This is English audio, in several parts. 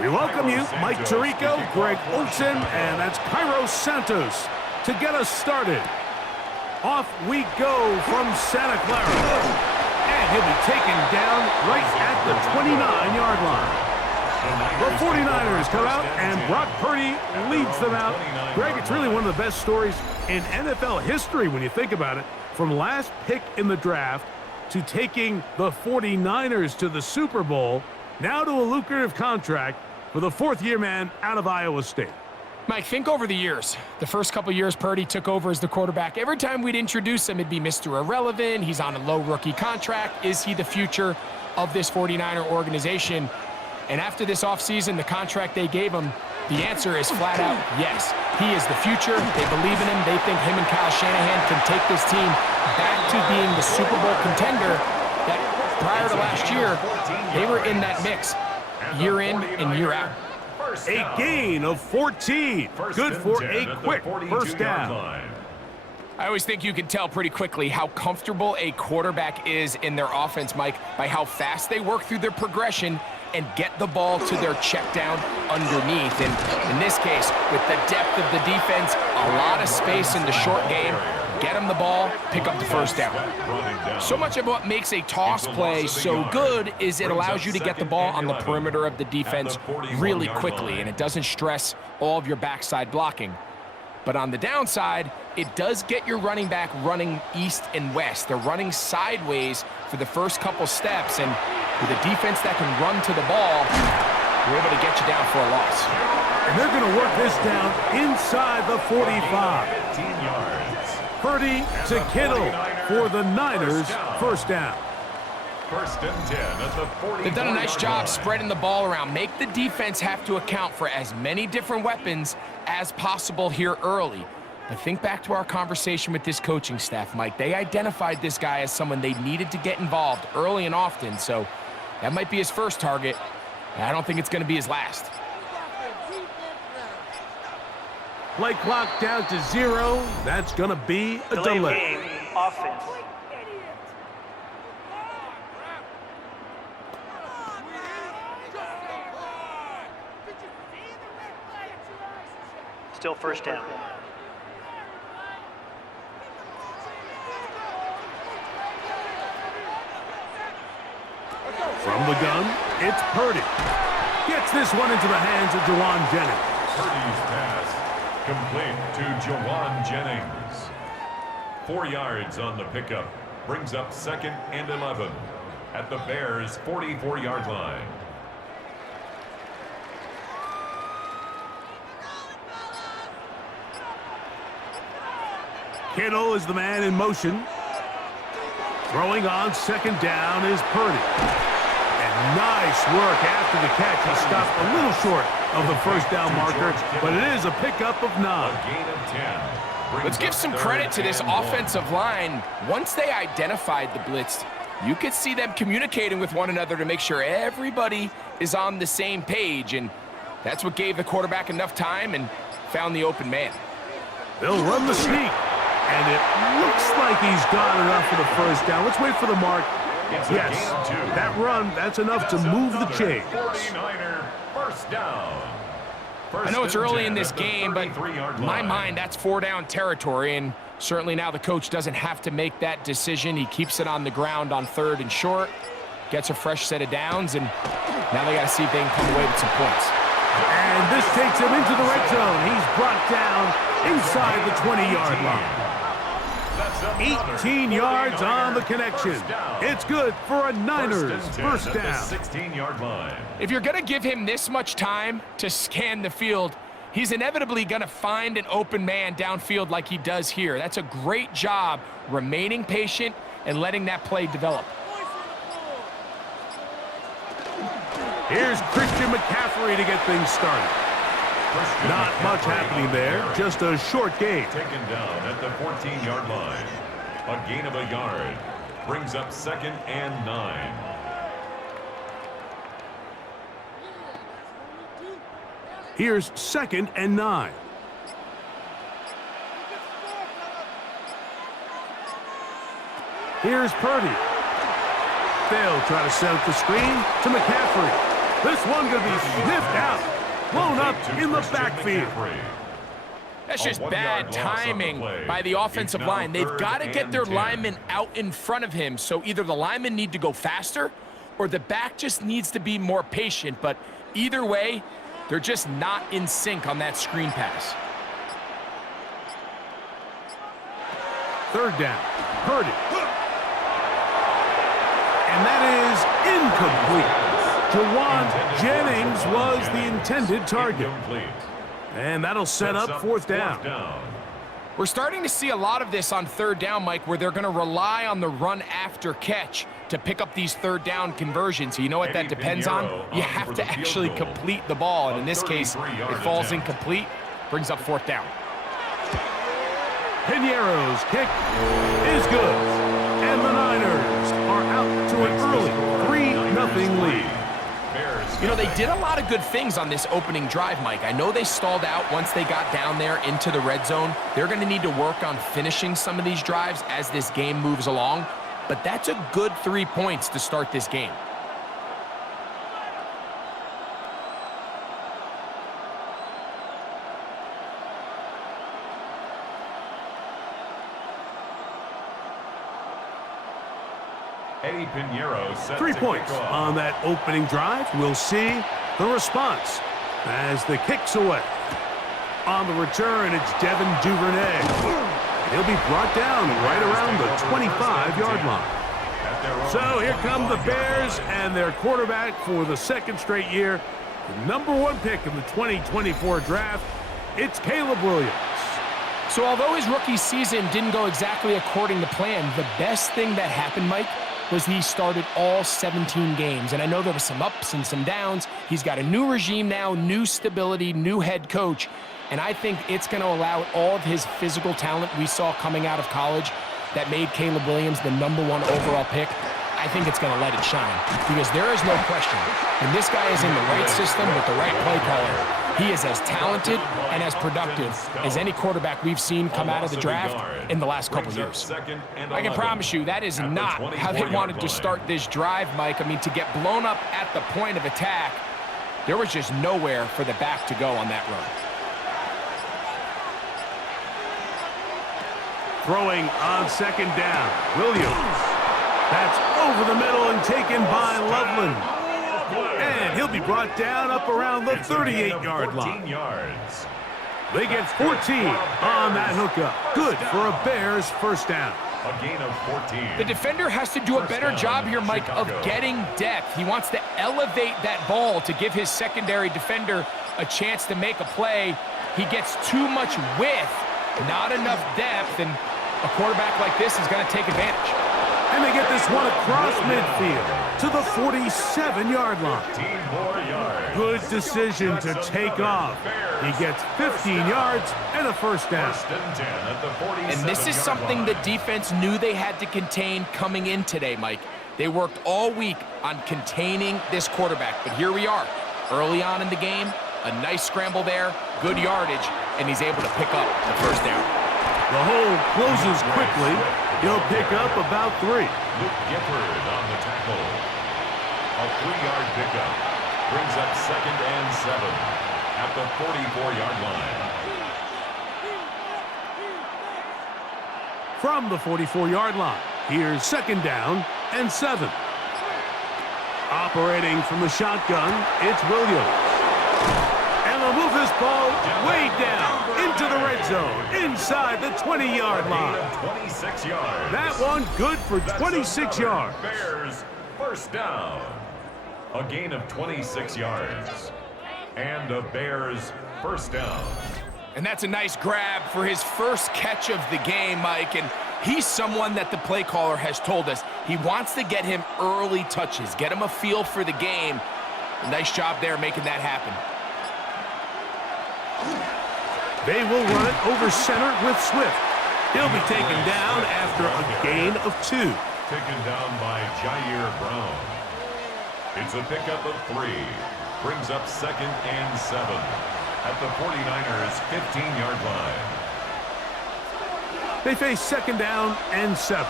We welcome you, Mike Tirico, Greg Olson, and that's Cairo Santos to get us started. Off we go from Santa Clara, and he'll be taken down right at the 29-yard line. The 49ers come out, and Brock Purdy leads them out. Greg, it's really one of the best stories in NFL history when you think about it. From last pick in the draft to taking the 49ers to the Super Bowl, now to a lucrative contract for the fourth-year man out of Iowa State. Mike, think over the years. The first couple years Purdy took over as the quarterback, every time we'd introduce him, it'd be Mr. Irrelevant. He's on a low rookie contract. Is he the future of this 49er organization? And after this offseason, the contract they gave him, the answer is flat out yes. He is the future. They believe in him. They think him and Kyle Shanahan can take this team back to being the Super Bowl contender that prior to last year, they were in that mix year in and year out. A gain of 14. Good for a quick first down. I always think you can tell pretty quickly how comfortable a quarterback is in their offense, Mike, by how fast they work through their progression and get the ball to their check down underneath. And in this case, with the depth of the defense, a lot of space in the short game, get them the ball, pick up the first down. So much of what makes a toss play so good is it allows you to get the ball on the perimeter of the defense really quickly, and it doesn't stress all of your backside blocking. But on the downside, it does get your running back running east and west. They're running sideways for the first couple steps, and with a defense that can run to the ball, we're able to get you down for a loss. And they're going to work this down inside the 45. 15 yards. Purdy to Kittle for the Niners, first down. First and 10 at the 40. They've done a nice job spreading the ball around. Make the defense have to account for as many different weapons as possible here early. But think back to our conversation with this coaching staff, Mike. They identified this guy as someone they needed to get involved early and often, so that might be his first target. I don't think it's going to be his last. Play clock down to 0. That's going to be a delay. Offense. Still first down. From the gun, it's Purdy. Gets this one into the hands of Jawan Jennings. Purdy's pass complete to Jawan Jennings. 4 yards on the pickup. Brings up second and 11 at the Bears' 44-yard line. Kittle is the man in motion. Throwing on second down is Purdy. And nice work after the catch. He stopped a little short of the first down marker, but it is a pickup of 9. A gain of 10. Let's give some credit to this offensive line. Once they identified the blitz, you could see them communicating with one another to make sure everybody is on the same page, and that's what gave the quarterback enough time and found the open man. They'll run the sneak, and it looks like he's got enough for the first down. Let's wait for the mark. Yes, that run, that's enough to move the chains. 49er first down. I know it's early in this game, but in my mind, that's 4-down territory, and certainly now the coach doesn't have to make that decision. He keeps it on the ground on 3rd and short, gets a fresh set of downs, and now they got to see if they can come away with some points. And this takes him into the red zone. He's brought down inside the 20-yard line. 18 yards on the connection. It's good for a Niners first down. 16-yard line. If you're going to give him this much time to scan the field, he's inevitably going to find an open man downfield like he does here. That's a great job remaining patient and letting that play develop. Here's Christian McCaffrey to get things started. Not much happening there, just a short gain. Taken down at the 14-yard line. A gain of a yard. Brings up second and 9. Here's second and 9. Here's Purdy. They'll try to set up the screen to McCaffrey. This one going to be sniffed out, blown up in the backfield. That's just bad timing by the offensive line. They've got to get their linemen out in front of him, so either the linemen need to go faster or the back just needs to be more patient. But either way, they're just not in sync on that screen pass. Third down. Heard it. And that is incomplete. Jawan Jennings was the intended target. And that'll set up fourth down. We're starting to see a lot of this on third down, Mike, where they're going to rely on the run after catch to pick up these third down conversions. So you know what that depends on? You have to actually complete the ball. And in this case, it falls incomplete, brings up fourth down. Piñeiro's kick is good. And the Niners are out to an early 3-0 lead. You know, they did a lot of good things on this opening drive, Mike. I know they stalled out once they got down there into the red zone. They're going to need to work on finishing some of these drives as this game moves along. But that's a good 3 points to start this game. Eddie Piñeiro set 3 points on that opening drive. We'll see the response as the kick's away. On the return, it's Devin Duvernay. He'll be brought down right around the 25-yard line. So here come the Bears and their quarterback for the second straight year. The #1 pick in the 2024 draft, it's Caleb Williams. So although his rookie season didn't go exactly according to plan, the best thing that happened, Mike, was he started all 17 games. And I know there were some ups and some downs. He's got a new regime now, new stability, new head coach. And I think it's going to allow all of his physical talent we saw coming out of college that made Caleb Williams the #1 overall pick. I think it's going to let it shine because there is no question. When this guy is in the right system with the right play caller, he is as talented and as productive as any quarterback we've seen come out of the draft in the last couple years. I can promise you that is not how they wanted to start this drive, Mike. I mean, to get blown up at the point of attack, there was just nowhere for the back to go on that run. Throwing on second down, Williams. That's over the middle and taken by Loveland. And he'll be brought down up around the 38-yard line. They get 14 on that hookup. Good for a Bears first down. A gain of 14. The defender has to do a better job here, Mike, of getting depth. He wants to elevate that ball to give his secondary defender a chance to make a play. He gets too much width, not enough depth, and a quarterback like this is going to take advantage. And they get this one across midfield to the 47-yard line. Good decision to take off. He gets 15 yards and a first down. And this is something the defense knew they had to contain coming in today, Mike. They worked all week on containing this quarterback, but here we are. Early on in the game, a nice scramble there, good yardage, and he's able to pick up the first down. The hole closes quickly. He'll pick up about 3. Luke Gifford on the tackle. A 3-yard pickup brings up 2nd and 7 at the 44-yard line. From the 44-yard line, here's 2nd down and 7. Operating from the shotgun, it's Williams. And they'll move this ball way down into the red zone, inside the 20-yard line. 26 yards. That one good for 26 yards. Bears first down. A gain of 26 yards. And a Bears first down. And that's a nice grab for his first catch of the game, Mike. And he's someone that the play caller has told us he wants to get him early touches, get him a feel for the game. A nice job there making that happen. They will run it over center with Swift. He'll be taken down after a gain of 2. Taken down by Jair Brown. It's a pickup of 3. Brings up 2nd and 7 at the 49ers 15-yard line. They face 2nd down and 7.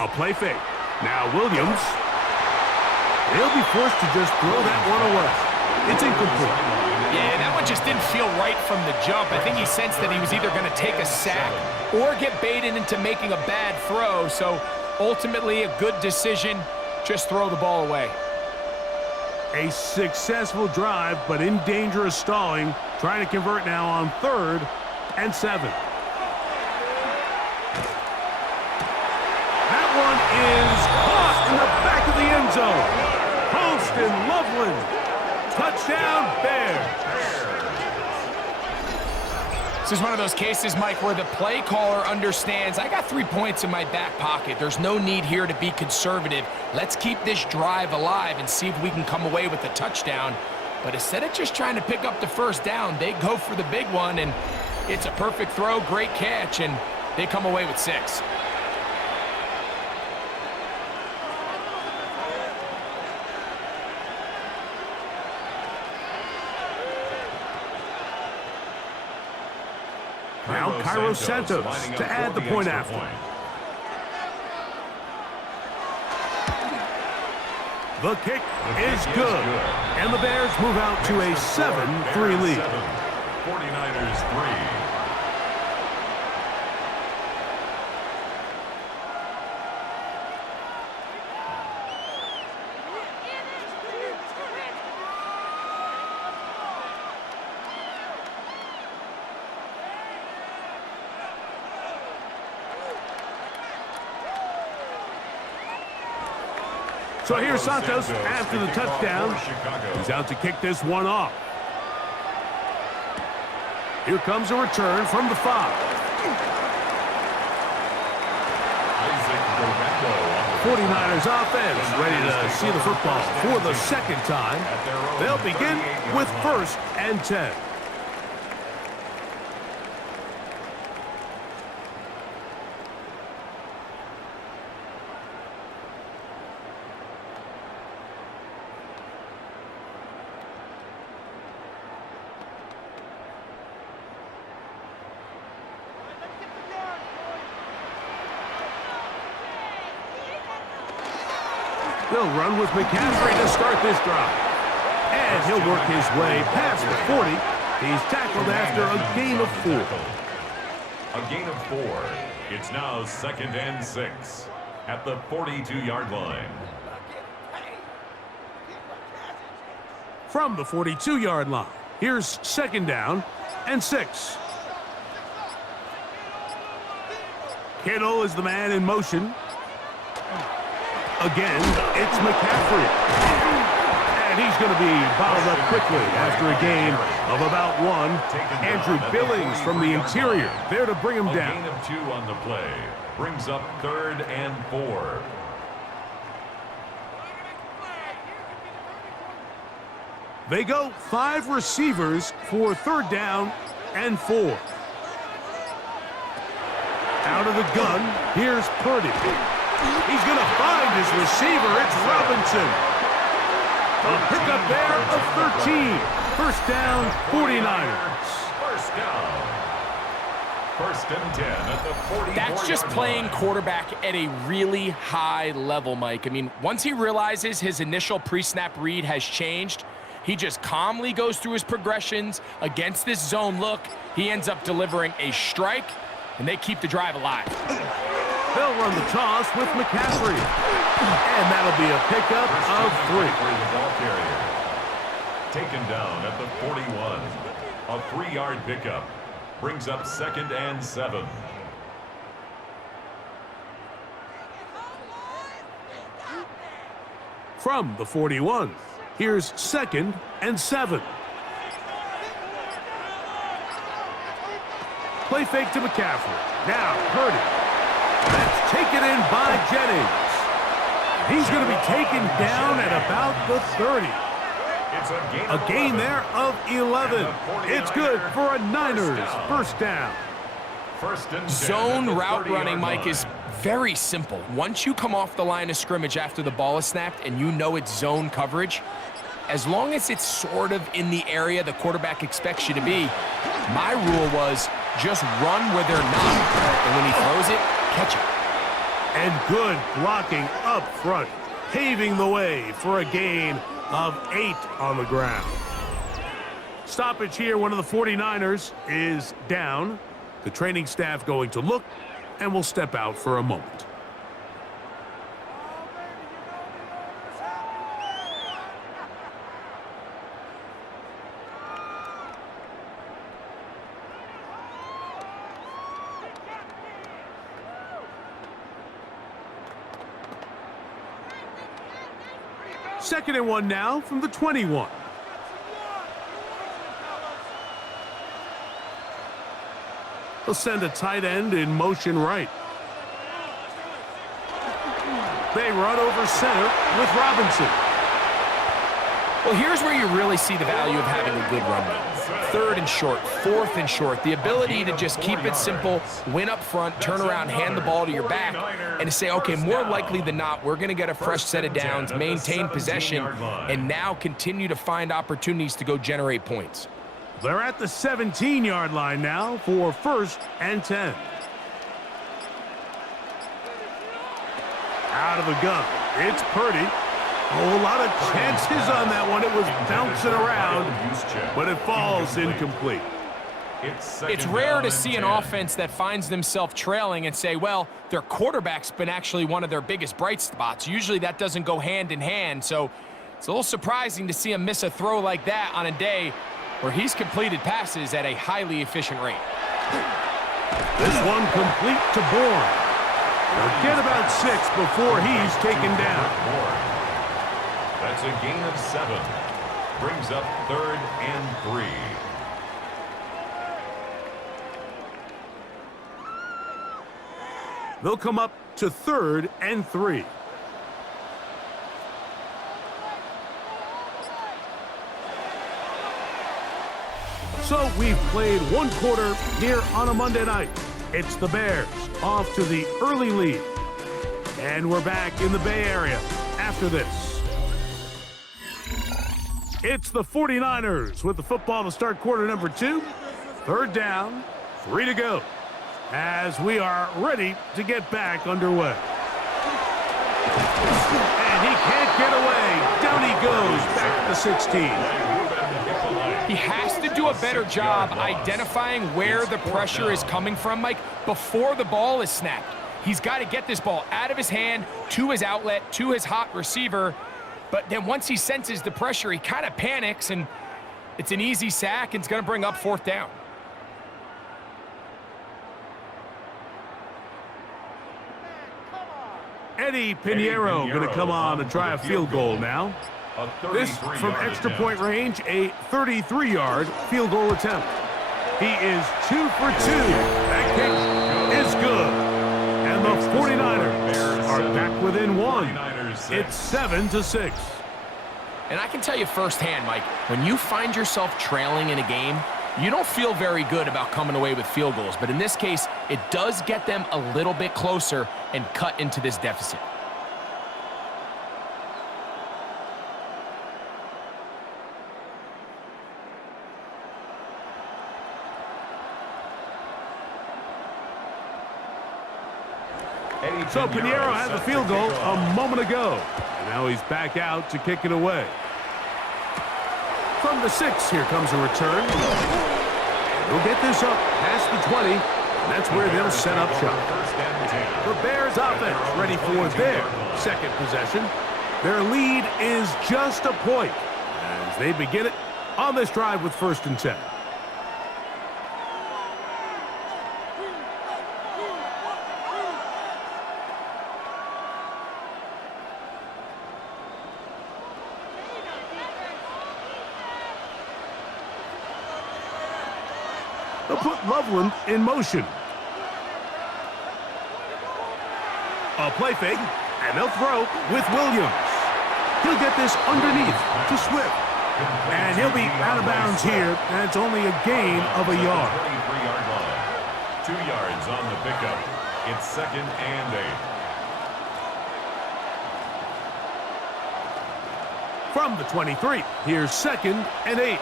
A play fake. Now Williams. He'll be forced to just throw that one away. It's incomplete. Yeah, that one just didn't feel right from the jump. I think he sensed that he was either going to take a sack or get baited into making a bad throw. So ultimately a good decision. Just throw the ball away. A successful drive, but in danger of stalling. Trying to convert now on 3rd and 7. That one is caught in the back of the end zone. Holston Loveland. Touchdown, Bears. This is one of those cases, Mike, where the play caller understands, I got 3 points in my back pocket. There's no need here to be conservative. Let's keep this drive alive and see if we can come away with a touchdown. But instead of just trying to pick up the first down, they go for the big one, and it's a perfect throw, great catch, and they come away with 6. Now Cairo Santos to add the point after. The kick is good. And the Bears move out to a 7-3 lead. 49ers 3. So here's Santos after the touchdown. He's out to kick this one off. Here comes a return from the 5. 49ers offense ready to see the football for the second time. They'll begin with 1st and 10. They'll run with McCaffrey to start this drive. And he'll work his way past the 40. He's tackled after a gain of 4. A gain of 4. It's now 2nd and 6 at the 42-yard line. From the 42-yard line, here's 2nd down and 6. Kittle is the man in motion. Again, it's McCaffrey. And he's going to be bottled up quickly after a gain of about 1. Andrew Billings from the interior there to bring him down. A gain of 2 on the play. Brings up 3rd and 4. They go 5 receivers for 3rd down and 4. Out of the gun, here's Purdy. He's going to find his receiver. It's Robinson. A pickup there of 13. 1st down, 49ers. 1st down. 1st and 10 at the 44-yard That's just playing quarterback at a really high level, Mike. I mean, once he realizes his initial pre-snap read has changed, he just calmly goes through his progressions against this zone look. He ends up delivering a strike, and they keep the drive alive. They'll run the toss with McCaffrey. And that'll be a pickup of 3. The ball carrier. Taken down at the 41. A 3-yard pickup. Brings up 2nd and 7. From the 41, here's 2nd and 7. Play fake to McCaffrey. Now Purdy. That's taken in by Jennings. He's going to be taken down at about the 30. A gain there of 11. It's good for a Niners 1st down. Zone route running, Mike, is very simple. Once you come off the line of scrimmage after the ball is snapped and you know it's zone coverage, as long as it's sort of in the area the quarterback expects you to be, my rule was just run where they're not. And when he throws it, catch it. And good blocking up front, paving the way for a gain of 8 on the ground. Stoppage here. One of the 49ers is down. The training staff going to look and will step out for a moment. Second and 1 now from the 21. They'll send a tight end in motion right. They run over center with Robinson. Well, here's where you really see the value of having a good run game. Third and short, fourth and short. The ability to just keep it simple, win up front, turn around, hand the ball to your back, and to say, okay, more likely than not, we're going to get a fresh set of downs, maintain possession, and now continue to find opportunities to go generate points. They're at the 17-yard line now for 1st and 10. Out of the gun, it's Purdy. A lot of chances on that one. It was bouncing around, but it falls incomplete. It's rare to see an offense that finds themselves trailing and say, well, their quarterback's been actually one of their biggest bright spots. Usually that doesn't go hand in hand, so it's a little surprising to see him miss a throw like that on a day where he's completed passes at a highly efficient rate. This one complete to Bourne. They'll get about 6 before he's taken down. That's a gain of 7. Brings up 3rd and 3. They'll come up to 3rd and 3. So we've played one quarter here on a Monday night. It's the Bears off to the early lead. And we're back in the Bay Area after this. It's the 49ers with the football to start quarter number 2. 3rd down, 3 to go, as we are ready to get back underway. And he can't get away. Down he goes, back at the 16. He has to do a better job identifying where the pressure is coming from, Mike, before the ball is snapped. He's got to get this ball out of his hand, to his outlet, to his hot receiver. But then once he senses the pressure, he kind of panics, and it's an easy sack, and it's going to bring up 4th down. Eddie Pinheiro going to come on to try a field goal now. This from extra point range, a 33-yard field goal attempt. He is 2 for 2. That kick is good. And the 49ers are back within 1. It's 7-6. And I can tell you firsthand, Mike, when you find yourself trailing in a game, you don't feel very good about coming away with field goals. But in this case, it does get them a little bit closer and cut into this deficit. So Pinheiro had the field goal a moment ago. And now he's back out to kick it away. From the 6, here comes a return. They'll get this up past the 20. And that's where they'll set up shop. The Bears offense ready for their second possession. Their lead is just a point as they begin it on this drive with 1st and 10. They'll put Loveland in motion. A play fake, and they'll throw with Williams. He'll get this underneath to Swift. And he'll be out of bounds here, and it's only a gain of a yard. 33-yard line. 2 yards on the pickup. It's 2nd and 8. From the 23, here's 2nd and 8.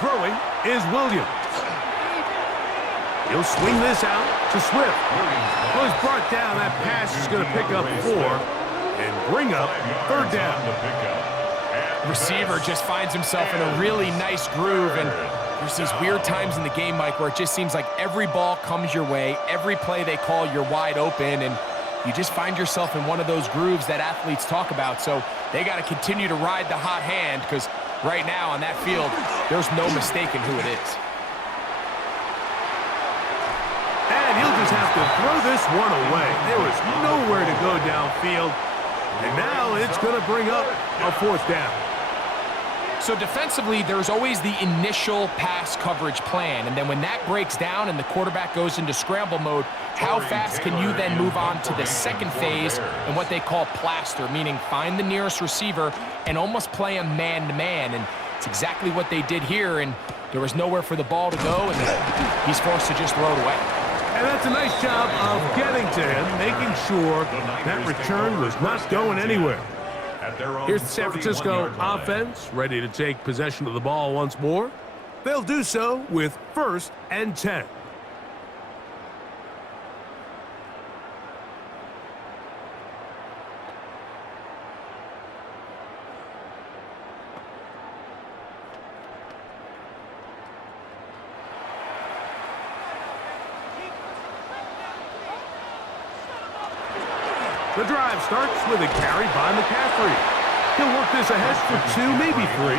Throwing is Williams. He'll swing this out to Swift. Well, he's brought down. That pass is going to pick up 4 and bring up third down. Receiver just finds himself in a really nice groove, and there's these weird times in the game, Mike, where it just seems like every ball comes your way, every play they call, you're wide open, and you just find yourself in one of those grooves that athletes talk about. So they got to continue to ride the hot hand, because right now on that field, there's no mistaking who it is. And he'll just have to throw this one away. There is nowhere to go downfield, and now it's going to bring up a 4th down. So defensively, there's always the initial pass coverage plan, and then when that breaks down and the quarterback goes into scramble mode, how fast can you then move on to the second phase and what they call plaster, meaning find the nearest receiver and almost play him man-to-man, and it's exactly what they did here, and there was nowhere for the ball to go, and he's forced to just throw it away. And that's a nice job of getting to him, making sure that return was not going anywhere. Here's the San Francisco offense, ready to take possession of the ball once more. They'll do so with 1st and 10. The drive starts with a carry by McCaffrey. He'll work this ahead for 2, maybe 3.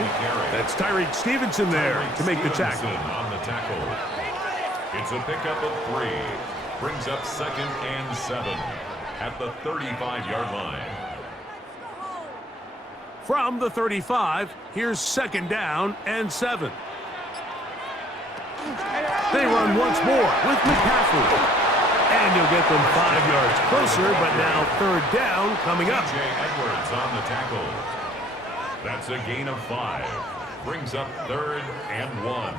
That's Tyreek Stevenson there to make the tackle. On the tackle. It's a pickup of 3. Brings up 2nd and 7 at the 35-yard line. From the 35, here's 2nd down and 7. They run once more with McCaffrey. And you'll get them 5 yards closer, but now 3rd down coming up. J. Edwards on the tackle. That's a gain of 5. Brings up 3rd and 1.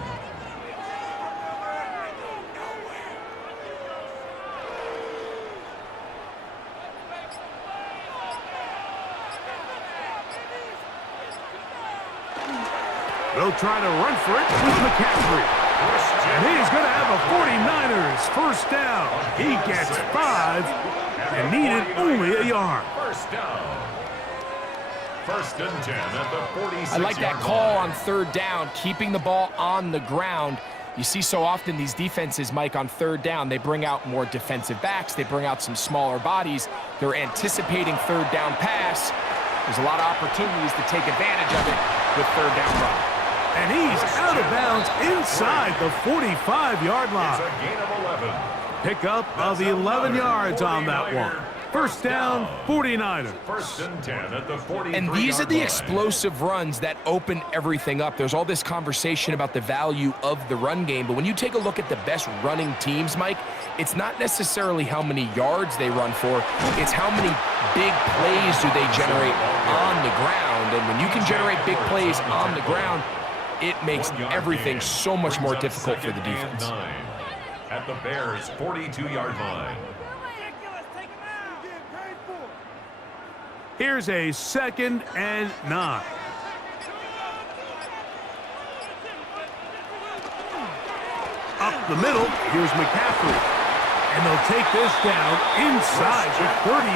They'll try to run for it with McCaffrey. And he's going to have a 49ers 1st down. He gets 5 and needed only a yard. 1st down. 1st and 10 at the 46. I like that call on 3rd down, keeping the ball on the ground. You see so often these defenses, Mike, on 3rd down, they bring out more defensive backs. They bring out some smaller bodies. They're anticipating 3rd down pass. There's a lot of opportunities to take advantage of it with 3rd down run. And he's out of bounds inside the 45-yard line. It's a gain of 11. Pickup of 11 yards on that one. 1st down, 49ers. 1st and 10 at the 43-yard And these are the line. explosive runs that open everything up. There's all this conversation about the value of the run game, but when you take a look at the best running teams, Mike, it's not necessarily how many yards they run for, it's how many big plays do they generate on the ground. And when you can generate big plays on the ground, it makes everything so much more difficult for the defense. 9 at the Bears' 42-yard line. Here's a 2nd and 9. Up the middle, here's McCaffrey. And they'll take this down inside the 35.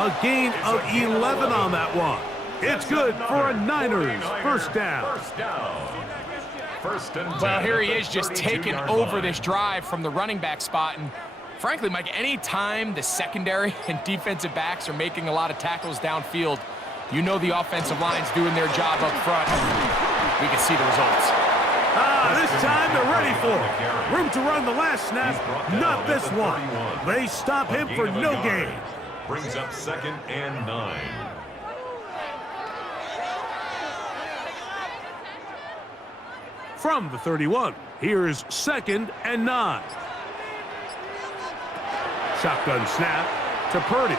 A gain of 11 on that one. It's good for a Niners 1st down. 1st and 10. Well, here he is just taking over this drive from the running back spot. And frankly, Mike, any time the secondary and defensive backs are making a lot of tackles downfield, you know the offensive line's doing their job up front. We can see the results. This time they're ready for it. Room to run the last snap, not this one. They stop him for no gain. Brings up 2nd and 9. From the 31, here's 2nd and 9. Shotgun snap to Purdy.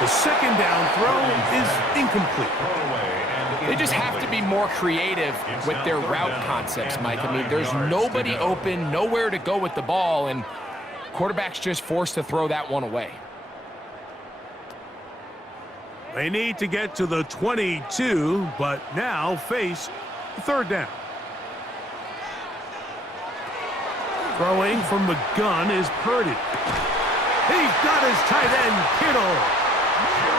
The 2nd down throw is incomplete. They just have to be more creative with their route concepts, Mike. I mean, there's nobody open, nowhere to go with the ball, and quarterback's just forced to throw that one away. They need to get to the 22, but now face 3rd down. Throwing from the gun is Purdy. He's got his tight end, Kittle.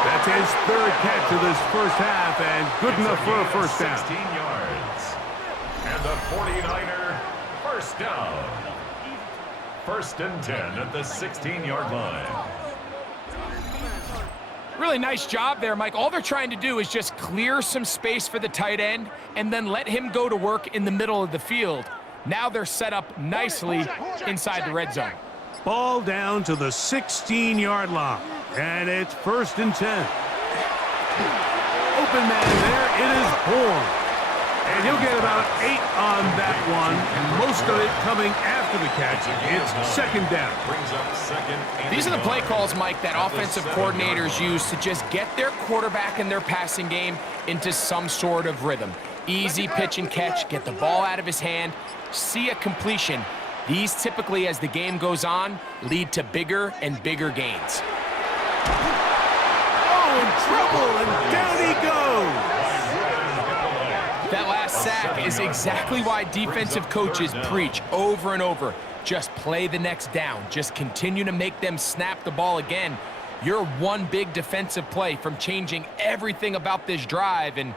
That's his third catch of this first half, and good enough for a first down. 16 yards. And the 49er first down. 1st and 10 at the 16-yard line. Really nice job there, Mike. All they're trying to do is just clear some space for the tight end and then let him go to work in the middle of the field. Now they're set up nicely inside the red zone. Ball down to the 16-yard line, and it's 1st and 10. Open man there, it is Bourne. And he'll get about 8 on that one, most of it coming after the catch. It's 2nd down. These are the play calls, Mike, that offensive coordinators use to just get their quarterback and their passing game into some sort of rhythm. Easy pitch and catch, get the ball out of his hand, see a completion. These typically, as the game goes on, lead to bigger and bigger gains. Oh, in trouble, and down he goes. That last sack is exactly why defensive coaches preach over and over. Just play the next down. Just continue to make them snap the ball again. You're one big defensive play from changing everything about this drive, and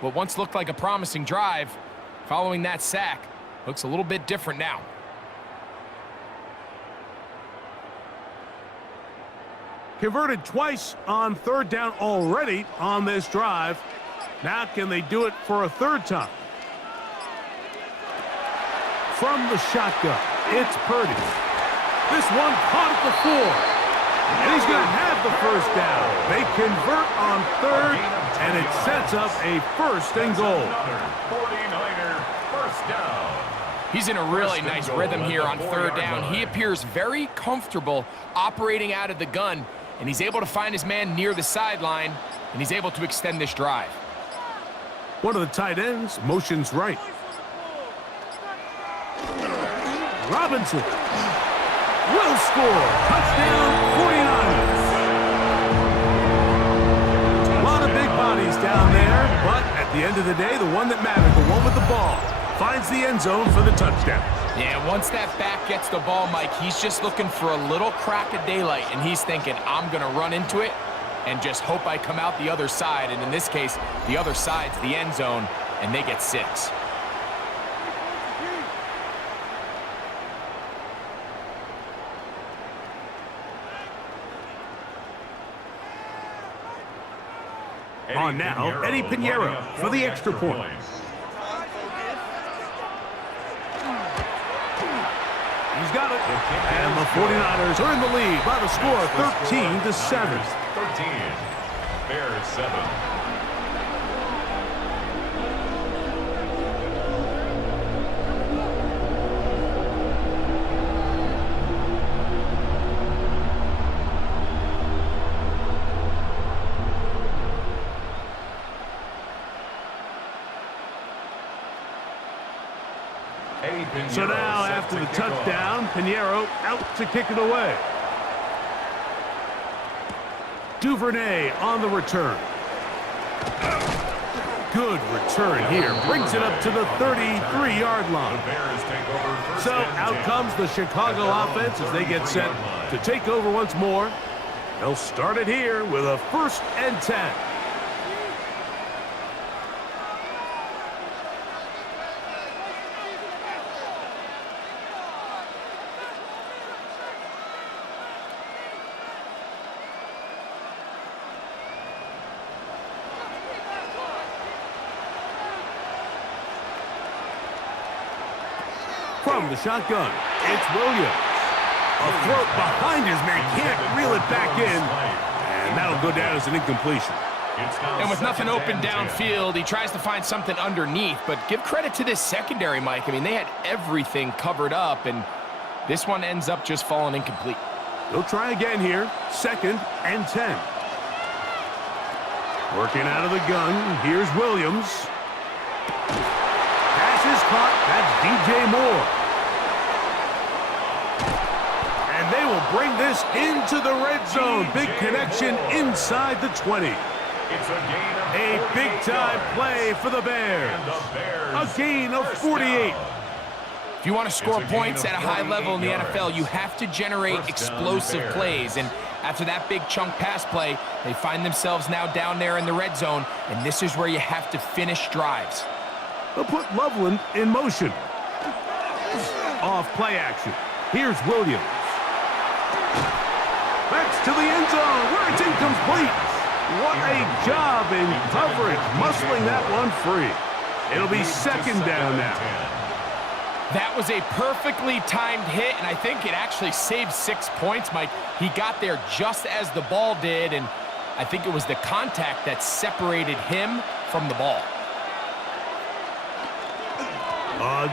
what once looked like a promising drive, following that sack, looks a little bit different now. Converted twice on 3rd down already on this drive. Now can they do it for a 3rd time? From the shotgun, it's Purdy. This one caught at the 4. And he's going to have the first down. They convert on 3rd, and it sets up a 1st and goal. 49er first down. He's in a really nice rhythm here on 3rd down. He appears very comfortable operating out of the gun, and he's able to find his man near the sideline, and he's able to extend this drive. One of the tight ends motions right. Robinson will score. Touchdown, 49ers. A lot of big bodies down there, but at the end of the day, the one that mattered, the one with the ball, finds the end zone for the touchdown. Yeah, once that back gets the ball, Mike, he's just looking for a little crack of daylight, and he's thinking, I'm going to run into it and just hope I come out the other side. And in this case, the other side's the end zone, and they get 6. On now, Eddie Pinheiro for the extra point. He's got it. And the 49ers are in the lead by the score of 13-7. 13. Bears 7. So now, after the touchdown, Pinheiro out to kick it away. Duvernay on the return. Good return here. Brings it up to the 33-yard line. So out comes the Chicago offense as they get set to take over once more. They'll start it here with a 1st and 10. From the shotgun, it's Williams. A throw behind his man, can't reel it back in, and that'll go down as an incompletion. And with nothing open downfield, he tries to find something underneath, but give credit to this secondary, Mike. I mean, they had everything covered up, and this one ends up just falling incomplete. They'll try again here, 2nd and 10. Working out of the gun, here's Williams. Pass is caught, that's DJ Moore. And they will bring this into the red zone. Big connection inside the 20. A big-time play for the Bears. A gain of 48. If you want to score It's a gain points of at a high level in the 48 NFL, you have to generate First down, explosive Bears. plays. And after that big chunk pass play, they find themselves now down there in the red zone, and this is where you have to finish drives. They'll put Loveland in motion. Off play action. Here's Williams. Backs to the end zone where it's incomplete. What a job in coverage, muscling that one free. It'll be second down now. That was a perfectly timed hit, and I think it actually saved 6 points, Mike. He got there just as the ball did, and I think it was the contact that separated him from the ball.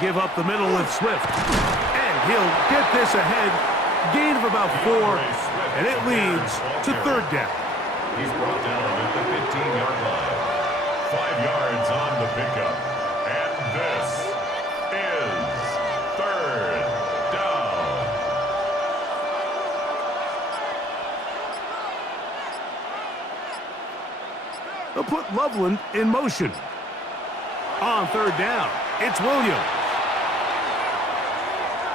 Give up the middle with Swift. And he'll get this ahead. Gain of about 4, and it leads to third down. He's brought down at the 15-yard line. 5 yards on the pickup. And this is third down. They'll put Loveland in motion. On third down, it's Williams.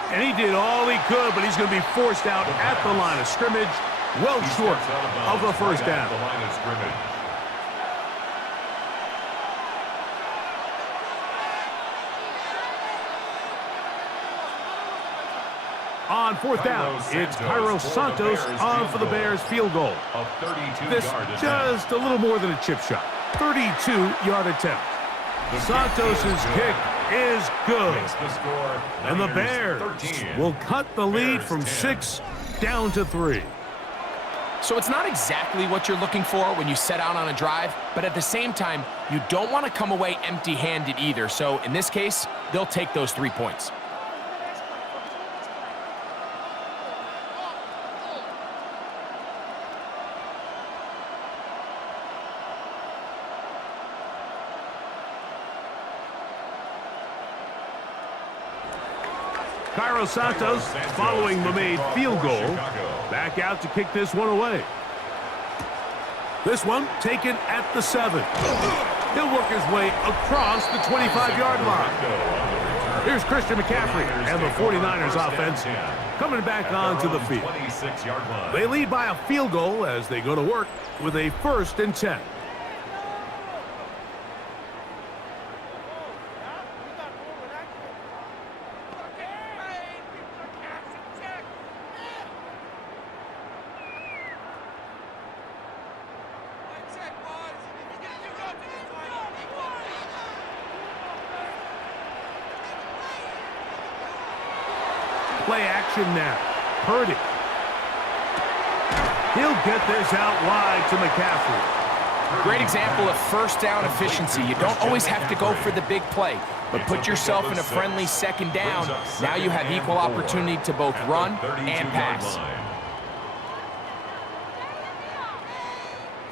And he did all he could, but he's going to be forced out at the line of scrimmage, well short of the first down. The line of scrimmage. On fourth down, it's Cairo Santos on for the Bears field goal. A 32-yard This attempt. just a little more than a chip shot. 32-yard attempt. Santos's kick is good. Makes the score And the Niners Bears 13. will cut the lead Bears from 10. 6 down to 3. So it's not exactly what you're looking for when you set out on a drive, but at the same time, you don't want to come away empty-handed either. So in this case, they'll take those 3 points. Cairo Santos, following the made field goal, back out to kick this one away. This one taken at the 7. He'll work his way across the 25-yard line. Here's Christian McCaffrey and the 49ers offense coming back onto the field. 26-yard line. They lead by a field goal as they go to work with a 1st and 10. Play action now. Purdy. He'll get this out wide to McCaffrey. Great example of first down efficiency. You don't always have to go for the big play, but put yourself in a friendly second down. Now you have equal opportunity to both run and pass.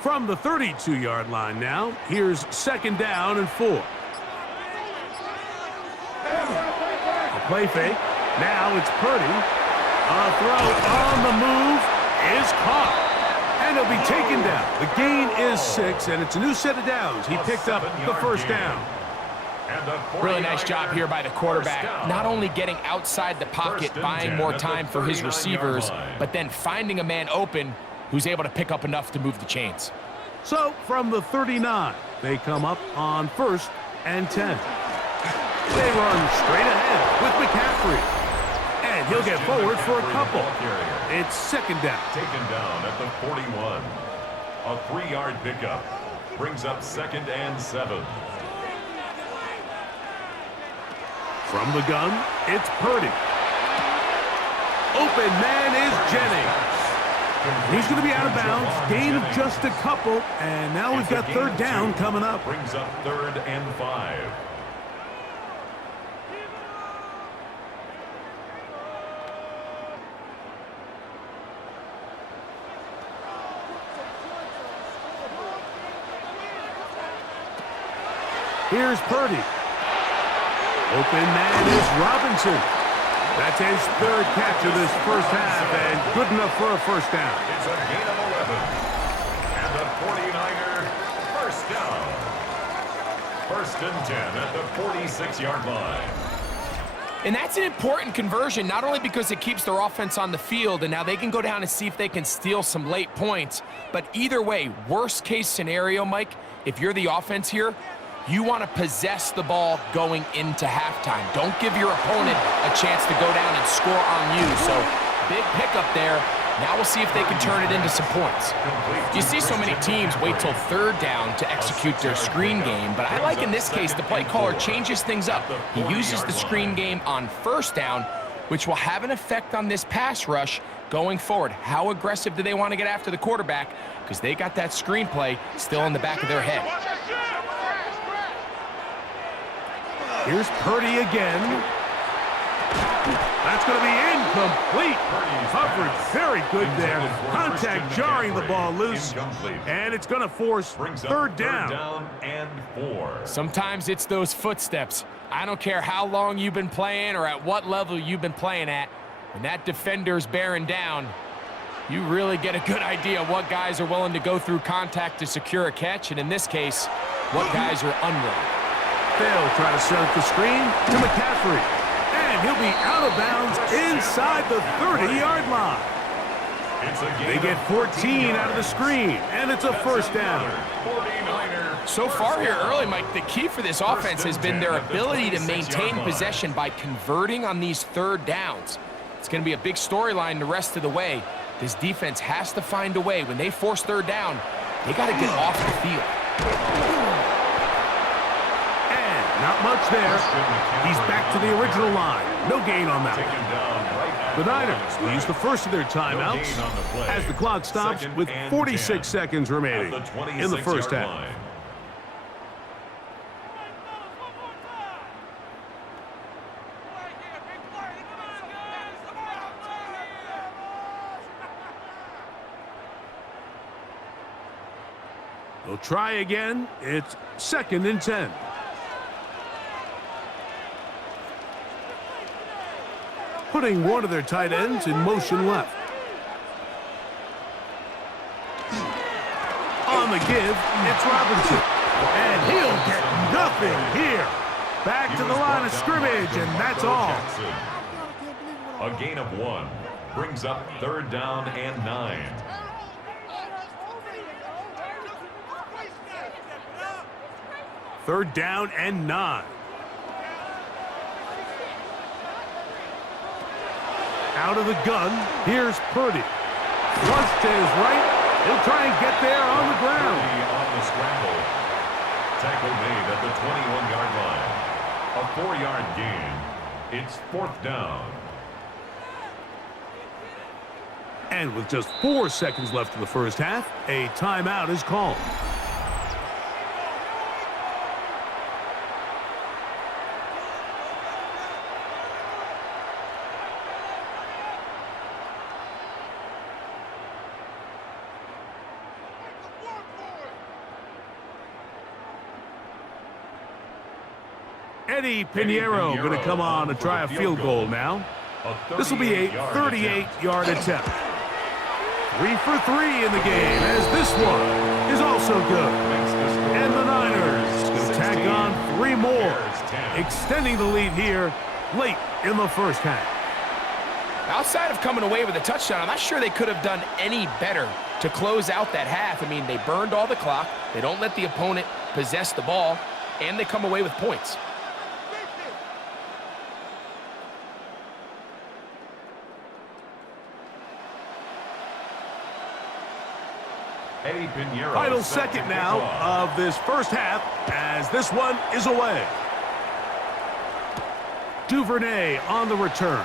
From the 32-yard line now, here's 2nd down and 4. A play fake. Now it's Purdy. A throw on the move is caught. And he'll be taken down. The gain is 6, and it's a new set of downs. He picked up the 1st down. Really nice job here by the quarterback. Not only getting outside the pocket, buying more time for his receivers, but then finding a man open who's able to pick up enough to move the chains. So from the 39, they come up on 1st and 10. They run straight ahead with McCaffrey. And he'll get forward for a couple. It's 2nd down. Taken down at the 41. A 3-yard pickup brings up 2nd and 7. From the gun, it's Purdy. Open man is Jennings. He's going to be out of bounds. Gain of just a couple. And now we've got 3rd down coming up. Brings up 3rd and 5. Here's Purdy. Open man is Robinson. That's his 3rd catch of this first half, and good enough for a 1st down. It's a gain of 11. And the 49er 1st down. 1st and 10 at the 46-yard line. And that's an important conversion, not only because it keeps their offense on the field, and now they can go down and see if they can steal some late points, but either way, worst case scenario, Mike, if you're the offense here, you want to possess the ball going into halftime. Don't give your opponent a chance to go down and score on you. So big pickup there. Now we'll see if they can turn it into some points. You see so many teams wait till third down to execute their screen game, but I like in this case the play caller changes things up. He uses the screen game on first down, which will have an effect on this pass rush going forward. How aggressive do they want to get after the quarterback? Because they got that screen play still in the back of their head. Here's Purdy again. That's going to be incomplete. Coverage very good there. Contact jarring the ball loose. And it's going to force third down. And 4. Sometimes it's those footsteps. I don't care how long you've been playing or at what level you've been playing at. When that defender's bearing down, you really get a good idea of what guys are willing to go through contact to secure a catch, and in this case, what guys are unwilling. They'll try to set up the screen to McCaffrey. And he'll be out of bounds inside the 30-yard line. They get 14 out of the screen, and it's a first down. So far here early, Mike, the key for this offense has been their ability to maintain possession by converting on these third downs. It's going to be a big storyline the rest of the way. This defense has to find a way. When they force third down, they got to get off the field. Not much there. He's back to the original line. No gain on that. The Niners will use the first of their timeouts as the clock stops with 46 seconds remaining in the first half. They'll try again. It's 2nd and 10. Putting one of their tight ends in motion left. On the give, it's Robinson. And he'll get nothing here. Back to the line of scrimmage, and that's all. A gain of 1 brings up 3rd down and 9. Third down and 9. Out of the gun, here's Purdy. Thrust to his right. He'll try and get there on the ground. On the scramble. Tackle made at the 20-1 yard line. A 4-yard gain. It's 4th down. And with just 4 seconds left in the first half, a timeout is called. Eddie Pinheiro going to come on and try a field goal now. This will be a 38-yard attempt. 3 for 3 in the game, as this one is also good. And the Niners will tack on 3 more, extending the lead here late in the first half. Outside of coming away with a touchdown, I'm not sure they could have done any better to close out that half. I mean, they burned all the clock, they don't let the opponent possess the ball, and they come away with points. Final second now of this first half as this one is away. Duvernay on the return.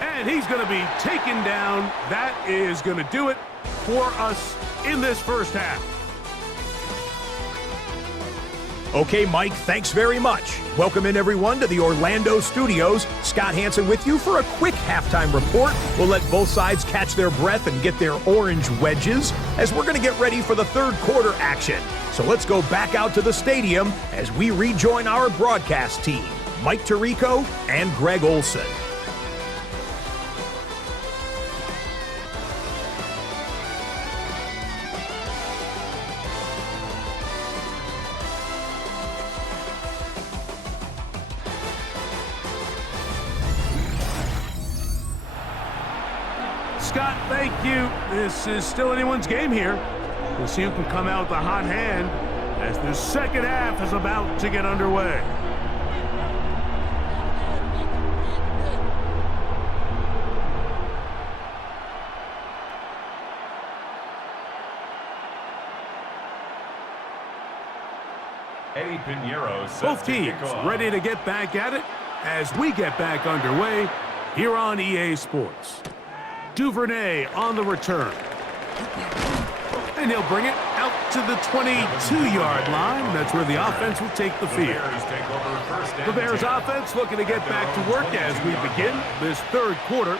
And he's going to be taken down. That is going to do it for us in this first half. Okay, Mike, thanks very much. Welcome in, everyone, to the Orlando studios. Scott Hansen with you for a quick halftime report. We'll let both sides catch their breath and get their orange wedges as we're going to get ready for the third quarter action. So let's go back out to the stadium as we rejoin our broadcast team, Mike Tirico and Greg Olson. Scott, thank you. This is still anyone's game here. We'll see who can come out with a hot hand as the second half is about to get underway. Eddie Pinheiro set Both to teams kick off. ready to get back at it as we get back underway here on EA Sports. Duvernay on the return. And he'll bring it out to the 22-yard line. That's where the offense will take the field. Bears take over first and The Bears 10. offense looking to get back to work as we begin this third quarter.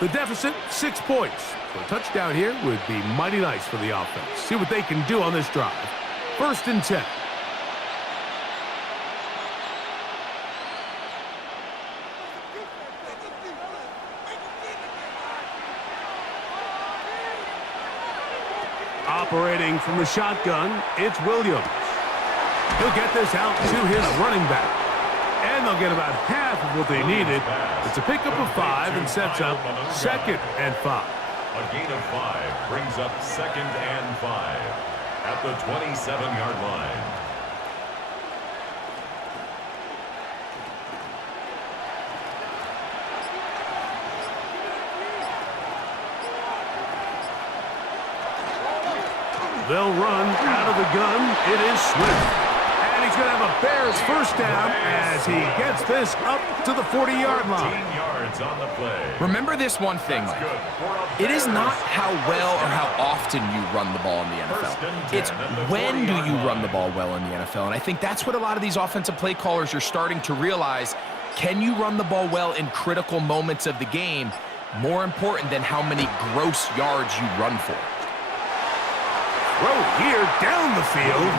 The deficit, 6 points. So a touchdown here would be mighty nice for the offense. See what they can do on this drive. First and 10. Operating from the shotgun, it's Williams. He'll get this out to his running back. And they'll get about half of what they needed. It's a pickup of 5 and sets up second and 5. A gain of 5 brings up second and 5 at the 27-yard line. They'll run out of the gun. It is Swift. And he's going to have a Bears first down as he gets this up to the 40-yard line. 15 yards on the play. Remember this one thing, That's Mike. good for a It is Bears. not how well or how often you run the ball in the First and NFL. 10 It's at the when do 40-yard you run line. the ball well in the NFL. And I think that's what a lot of these offensive play callers are starting to realize. Can you run the ball well in critical moments of the game? More important than how many gross yards you run for. Throw here down the field.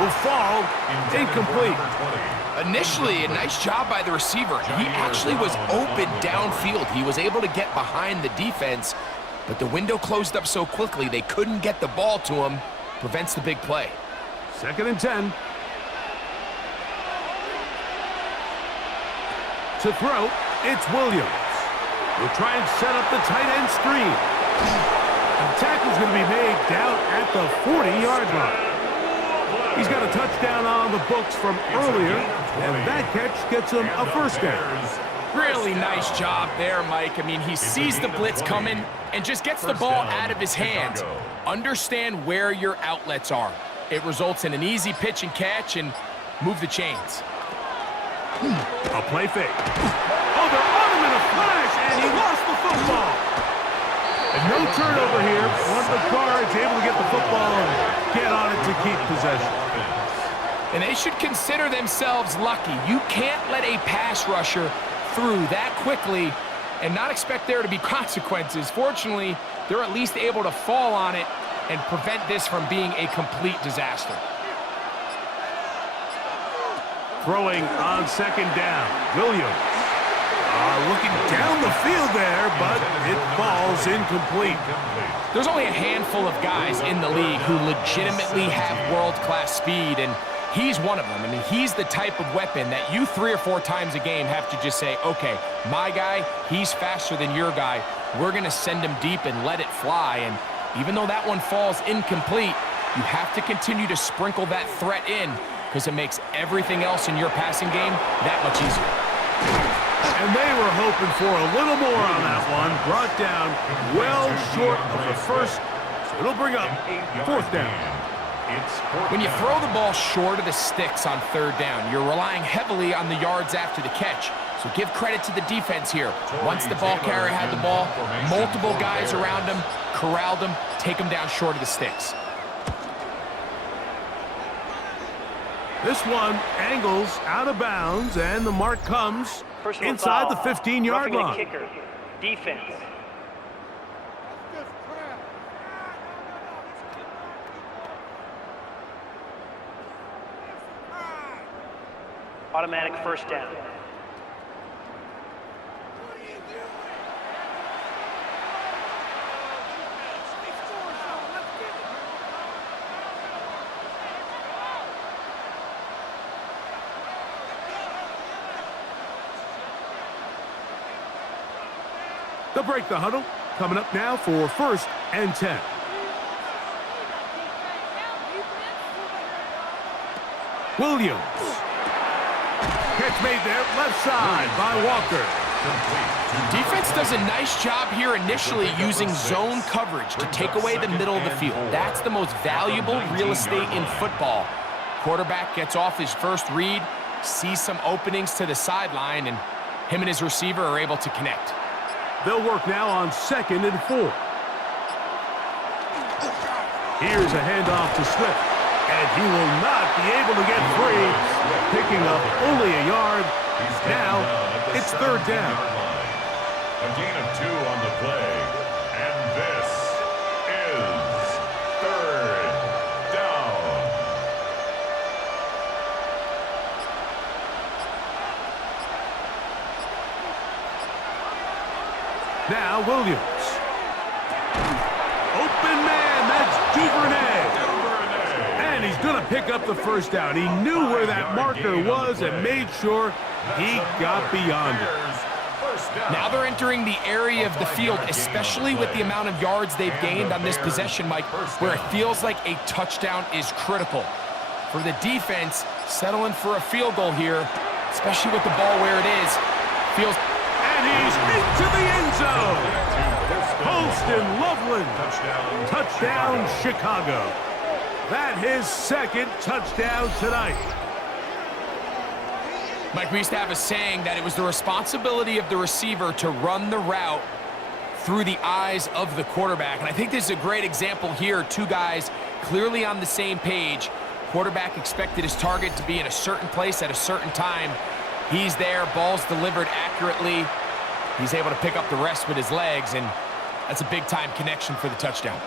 Will fall incomplete. Initially, a nice job by the receiver. He actually was open downfield. He was able to get behind the defense, but the window closed up so quickly they couldn't get the ball to him. Prevents the big play. Second and 10. To throw, it's Williams. We'll try and set up the tight end screen. The tackle's going to be made down at the 40-yard line. He's got a touchdown on the books from earlier, and that catch gets him a first down. Really nice job there, Mike. I mean, he sees the blitz coming and just gets the ball out of his hands. Understand where your outlets are. It results in an easy pitch and catch and move the chains. A play fake. Oh, they're on him in a flash, and he lost the football. And no turnover here. One of the guards able to get the football and get on it to keep possession. And they should consider themselves lucky. You can't let a pass rusher through that quickly and not expect there to be consequences. Fortunately, they're at least able to fall on it and prevent this from being a complete disaster. Throwing on second down. Williams. Looking down the field there, but it falls incomplete. There's only a handful of guys in the league who legitimately have world-class speed, and he's one of them. I mean, he's the type of weapon that you 3 or 4 times a game have to just say, okay, my guy, he's faster than your guy. We're going to send him deep and let it fly. And even though that one falls incomplete, you have to continue to sprinkle that threat in because it makes everything else in your passing game that much easier. And they were hoping for a little more on that one. Brought down well short of the first, so it'll bring up fourth down. When you throw the ball short of the sticks on third down, you're relying heavily on the yards after the catch. So give credit to the defense here. Once the ball carrier had the ball, multiple guys around him, corralled him, take him down short of the sticks. This one angles out of bounds, and the mark comes Personal inside foul. the 15-yard Roughing the line. kicker. Defense. Automatic first down. They'll break the huddle, coming up now for 1st and 10. Williams. Catch made there, left side by Walker. Defense does a nice job here initially using zone coverage to take away the middle of the field. That's the most valuable real estate in football. Quarterback gets off his first read, sees some openings to the sideline, and him and his receiver are able to connect. They'll work now on 2nd and 4. Here's a handoff to Swift, and he will not be able to get free, picking up only a yard. Now it's 3rd down. A gain of 2 on the play, and this is 3rd down. Now Williams. Open man, that's Duvernay. And he's going to pick up the 1st down. He knew where that marker was and made sure he got beyond it. Now they're entering the area of the field, especially with the amount of yards they've gained on this possession, Mike, where it feels like a touchdown is critical. For the defense, settling for a field goal here, especially with the ball where it is, feels... And he's into the end zone. Holston Loveland. Touchdown, Chicago. That his 2nd touchdown tonight. Mike, we used to have a saying that it was the responsibility of the receiver to run the route through the eyes of the quarterback. And I think this is a great example here. 2 guys clearly on the same page. Quarterback expected his target to be in a certain place at a certain time. He's there, ball's delivered accurately. He's able to pick up the rest with his legs, and that's a big-time connection for the touchdown.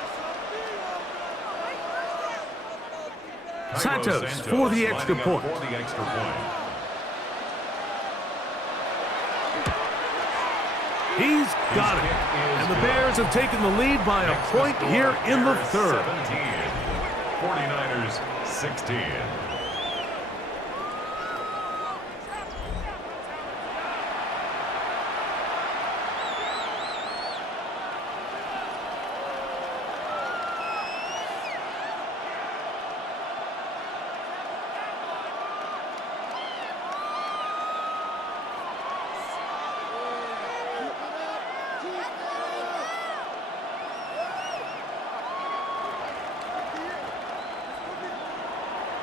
Santos for the extra point. He's got it. And the Bears have taken the lead by a point here in the 3rd. 49ers 16.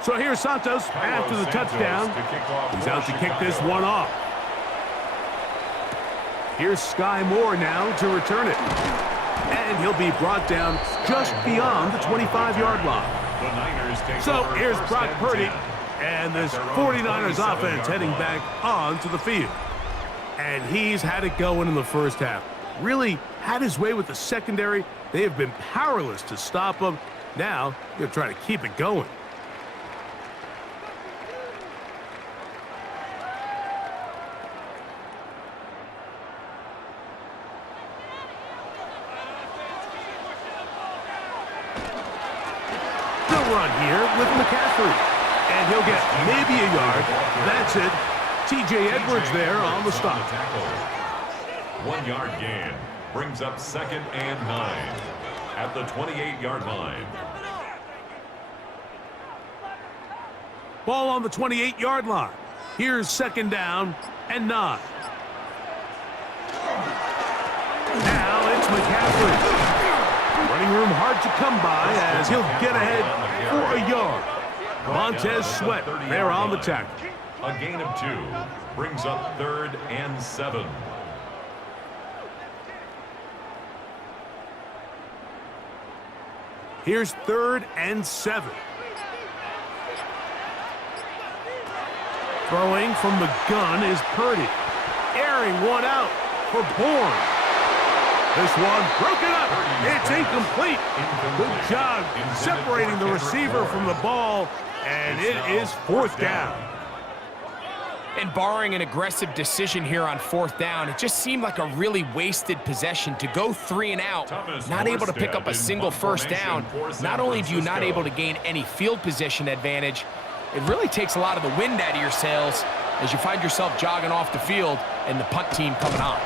So here's Santos after the touchdown. He's out to kick this one off. Here's Sky Moore now to return it. And he'll be brought down just beyond the 25-yard line. So here's Brock Purdy and this 49ers offense heading back onto the field. And he's had it going in the 1st half. Really had his way with the secondary. They have been powerless to stop him. Now they're trying to keep it going. Run here with McCaffrey, and he'll get maybe a yard. That's it. T.J. Edwards there on the stop. 1 yard gain brings up 2nd and 9 at the 28-yard line. Ball on the 28-yard line. Here's 2nd down and 9. Now it's McCaffrey. Running room hard to come by as he'll get ahead for a yard. Montez Sweat there on the tackle. A gain of 2 brings up 3rd and 7. Here's 3rd and 7. Throwing from the gun is Purdy. Airing one out for Bourne. This one broken up. It's incomplete. Good job separating the receiver from the ball, and it is 4th down. And barring an aggressive decision here on 4th down, it just seemed like a really wasted possession to go 3 and out, not able to pick up a single 1st down. Not only do you not able to gain any field position advantage, it really takes a lot of the wind out of your sails as you find yourself jogging off the field and the punt team coming on.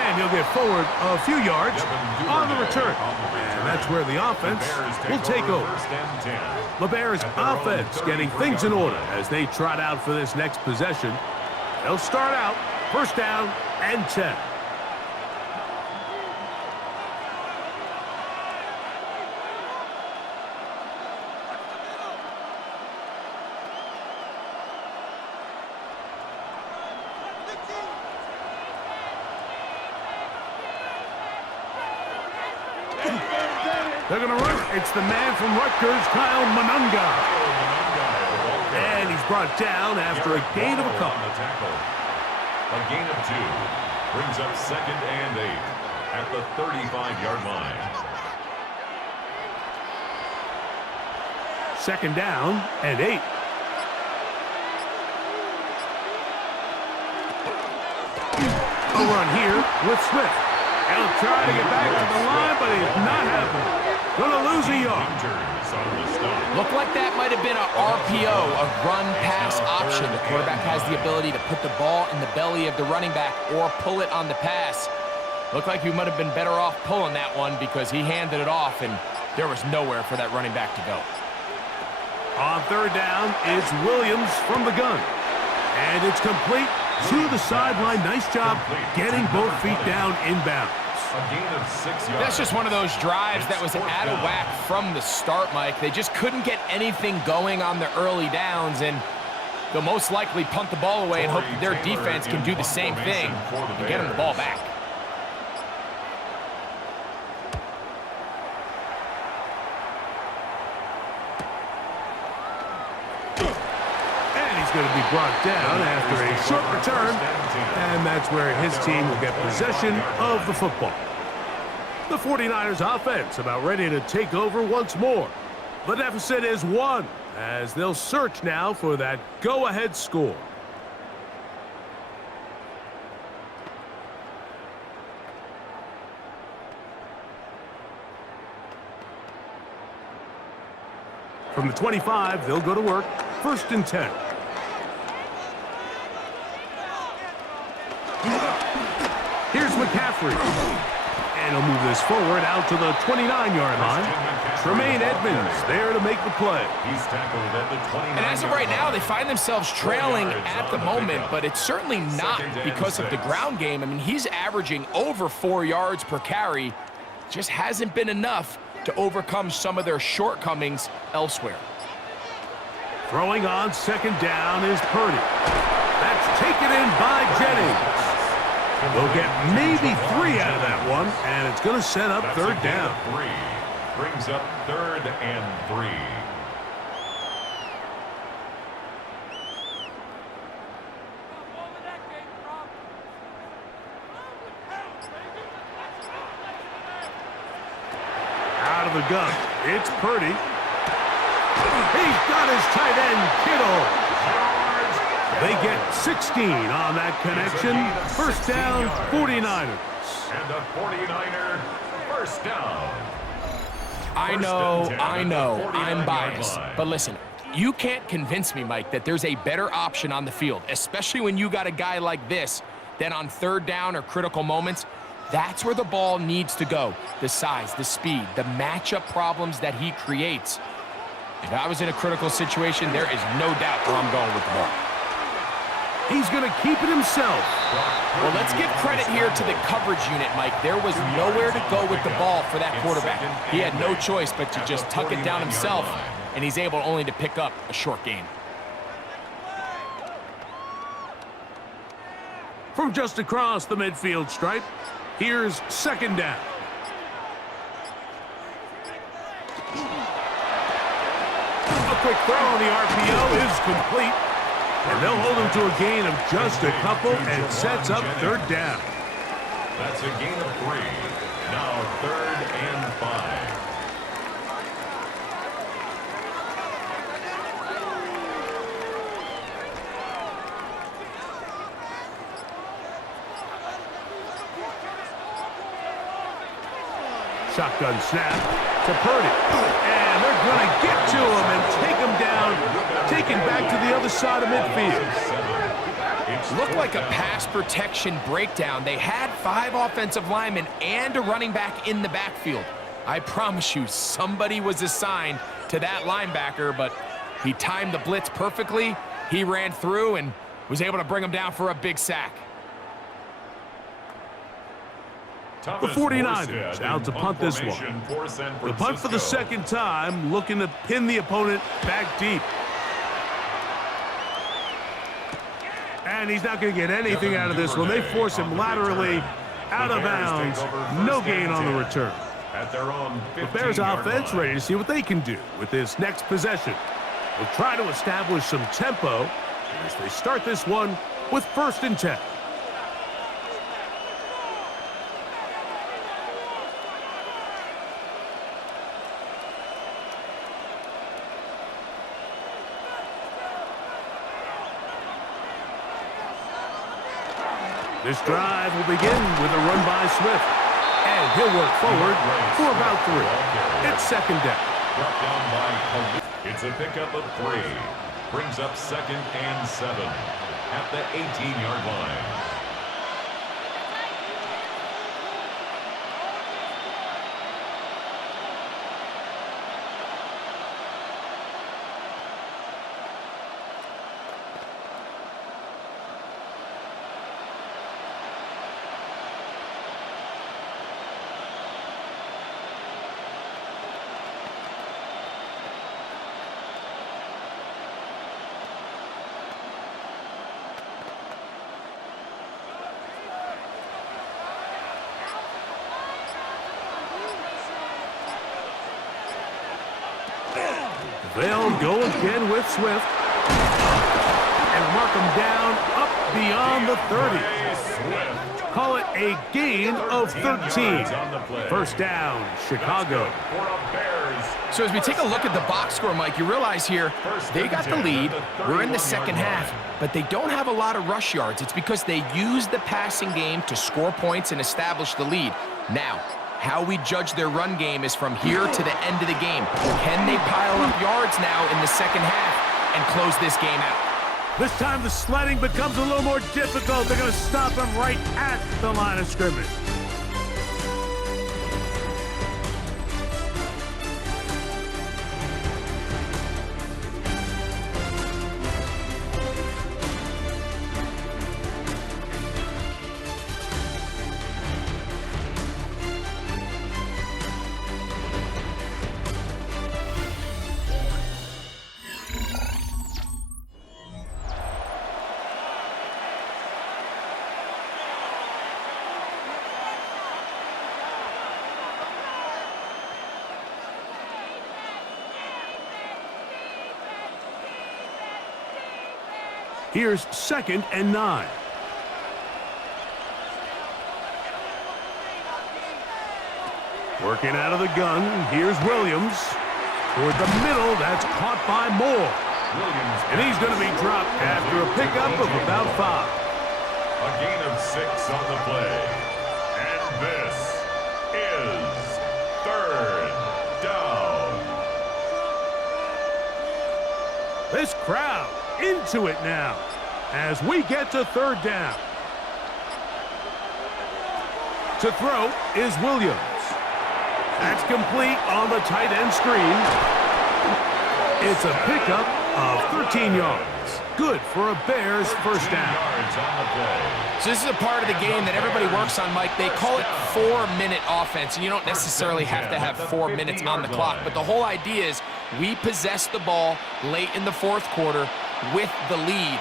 And he'll get forward a few yards on the return. And that's where the offense will take over. The Bears offense getting things in order as they trot out for this next possession. They'll start out first down and 10. They're going to run. It's the man from Rutgers, Kyle Monunga. And he's brought down after a gain of a couple. A gain of 2 brings up second and 8 at the 35-yard line. Second down and 8. A run here with Smith. He'll try to get back to the line, but he's not happening. Gonna lose a yard. Looked like that might have been an RPO, a run-pass option. The quarterback has the ability to put the ball in the belly of the running back or pull it on the pass. Looked like he might have been better off pulling that one because he handed it off, and there was nowhere for that running back to go. On third down, it's Williams from the gun. And it's complete to the sideline. Nice job getting both feet down inbounds. A gain of 6 yards. That's just one of those drives that was out of whack from the start, Mike. They just couldn't get anything going on the early downs, and they'll most likely punt the ball away and hope that their defense can do the same thing and get them the ball back. Going to be brought down after a short return, and that's where his team will get possession of the football. The 49ers offense about ready to take over once more. The deficit is 1 as they'll search now for that go-ahead score. From the 25, they'll go to work, first and 10. Here's McCaffrey. And he'll move this forward out to the 29-yard line. Tremaine Edmonds there to make the play. He's tackled at the 29. And as of right now, they find themselves trailing at the moment, but it's certainly not because of the ground game. I mean, he's averaging over 4 yards per carry. Just hasn't been enough to overcome some of their shortcomings elsewhere. Throwing on second down is Purdy. That's taken in by Jennings. They'll get maybe 3 out of that one, and it's going to set up third down. 3 brings up third and 3. Out of the gun, it's Purdy. He's got his tight end, Kittle. They get 16 on that connection. First down, 49ers. And a 49er first down. I know, I'm biased. But listen, you can't convince me, Mike, that there's a better option on the field, especially when you got a guy like this, than on third down or critical moments. That's where the ball needs to go. The size, the speed, the matchup problems that he creates. If I was in a critical situation, there is no doubt where I'm going with the ball. He's going to keep it himself. Well, let's give credit here to the coverage unit, Mike. There was nowhere to go with the ball for that quarterback. He had no choice but to just tuck it down himself, and he's able only to pick up a short gain. From just across the midfield stripe, here's second down. A quick throw on the RPO is complete. And they'll hold him to a gain of just a couple and sets up third down. That's a gain of 3. Now third and 5. Shotgun snap to Purdy. And they're going to get to him and take him down, taken back to the other side of midfield. Looked like a pass protection breakdown. They had 5 offensive linemen and a running back in the backfield. I promise you, somebody was assigned to that linebacker, but he timed the blitz perfectly. He ran through and was able to bring him down for a big sack. The 49ers out to punt this one. The punt for the second time, looking to pin the opponent back deep. And he's not going to get anything out of this one. They force him laterally out of bounds. No gain on the return. The Bears offense ready to see what they can do with this next possession. They'll try to establish some tempo as they start this one with 1st and 10. This drive will begin with a run by Swift. And he'll work forward for about 3. It's 2nd down. It's a pickup of 3. Brings up 2nd and 7 at the 18-yard line. They'll go again with Swift. And mark him down up beyond the 30. Call it a gain of 13. 1st down, Chicago. So as we take a look at the box score, Mike, you realize here they got the lead. We're in the 2nd half, but they don't have a lot of rush yards. It's because they use the passing game to score points and establish the lead. Now, how we judge their run game is from here to the end of the game. Can they pile up yards now in the 2nd half and close this game out? This time the sledding becomes a little more difficult. They're going to stop him right at the line of scrimmage. Here's 2nd and 9. Working out of the gun, here's Williams. Toward the middle, that's caught by Moore. And he's going to be dropped after a pickup of about 5. A gain of 6 on the play. And this is 3rd down. This crowd into it now as we get to 3rd down. To throw is Williams. That's complete on the tight end screen. It's a pickup of 13 yards. Good for a Bears 1st down. So this is a part of the game that everybody works on, Mike. They call it 4-minute offense, and you don't necessarily have to have 4 minutes on the clock. But the whole idea is we possess the ball late in the 4th quarter with the lead.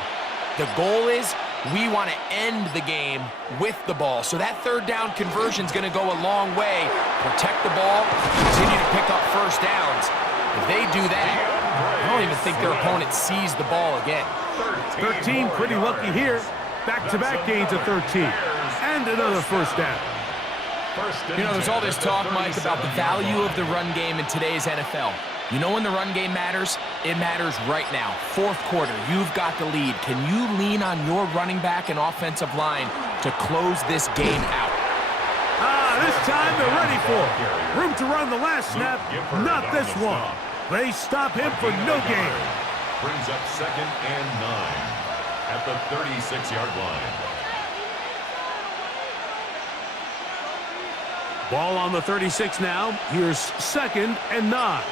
The goal is we want to end the game with the ball. So that 3rd down conversion is going to go a long way. Protect the ball, continue to pick up 1st downs. If they do that, I don't even think their opponent sees the ball again. 13, pretty lucky here. Back-to-back gains of 13. And another 1st down. You know, there's all this talk, Mike, about the value of the run game in today's NFL. You know when the run game matters? It matters right now. 4th quarter, you've got the lead. Can you lean on your running back and offensive line to close this game out? This time they're ready for it. Room to run the last snap, not this one. They stop him for no gain. Brings up 2nd and 9. at the 36-yard line. Ball on the 36 now. Here's 2nd and 9.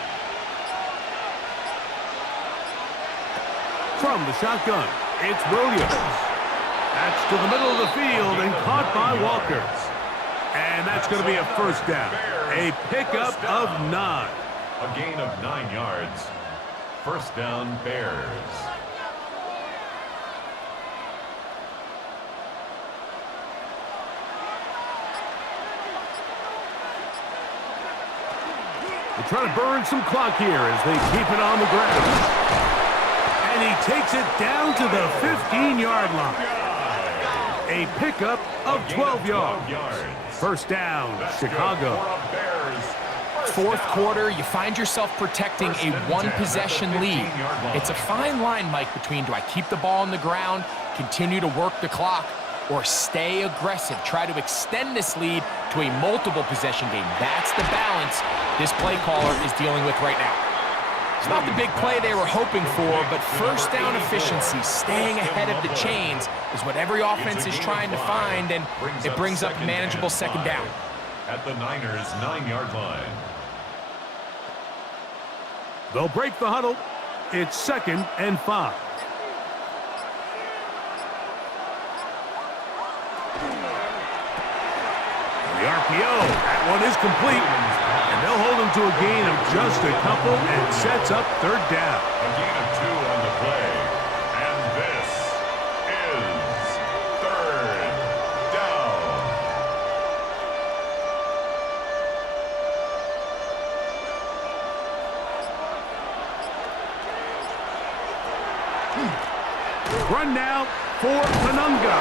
From the shotgun, it's Williams. That's to the middle of the field and caught by Walker. And that's going to be a first down. A pickup of 9. A gain of 9 yards. First down, Bears. They're trying to burn some clock here as they keep it on the ground. And he takes it down to the 15-yard line. A pickup of 12 yards. First down, Chicago. Fourth quarter, you find yourself protecting a one-possession lead. It's a fine line, Mike, between do I keep the ball on the ground, continue to work the clock, or stay aggressive, try to extend this lead to a multiple-possession game. That's the balance this play caller is dealing with right now. It's not the big play they were hoping for, but first down efficiency, staying ahead of the chains, is what every offense is trying to find, and it brings up manageable second down. At the Niners' 9-yard line. They'll break the huddle. It's 2nd and 5. The RPO, that one is complete. And they'll hold him to a gain of just a couple and sets up 3rd down. A gain of 2 on the play. And this is 3rd down. Run now for Penunga.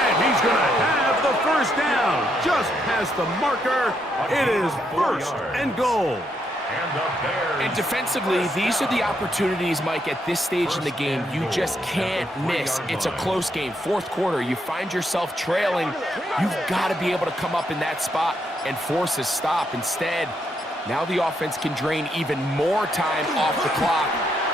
And he's going to have the first down. Just past the marker. It is 1st and goal. And defensively, these are the opportunities, Mike, at this stage in the game you just can't miss. It's a close game. Fourth quarter, you find yourself trailing. You've got to be able to come up in that spot and force a stop. Instead, now the offense can drain even more time off the clock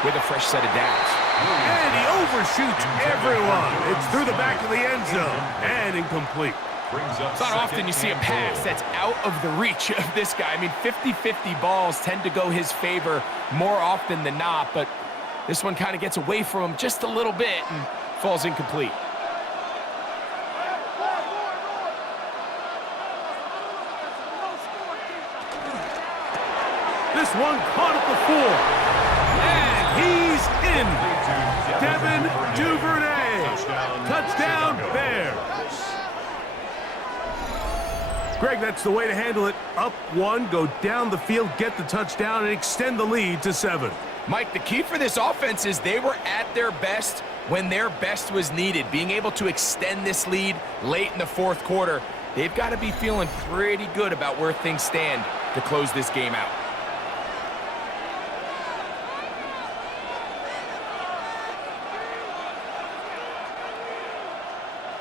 with a fresh set of downs. And he overshoots everyone. It's through the back of the end zone and incomplete. It's not often you see a pass that's out of the reach of this guy. I mean, 50-50 balls tend to go his favor more often than not, but this one kind of gets away from him just a little bit and falls incomplete. This one caught at the 4. And he's in. Devin Duvernay. Touchdown, Bears. Greg, that's the way to handle it. Up 1, go down the field, get the touchdown, and extend the lead to 7. Mike, the key for this offense is they were at their best when their best was needed. Being able to extend this lead late in the fourth quarter, they've got to be feeling pretty good about where things stand to close this game out.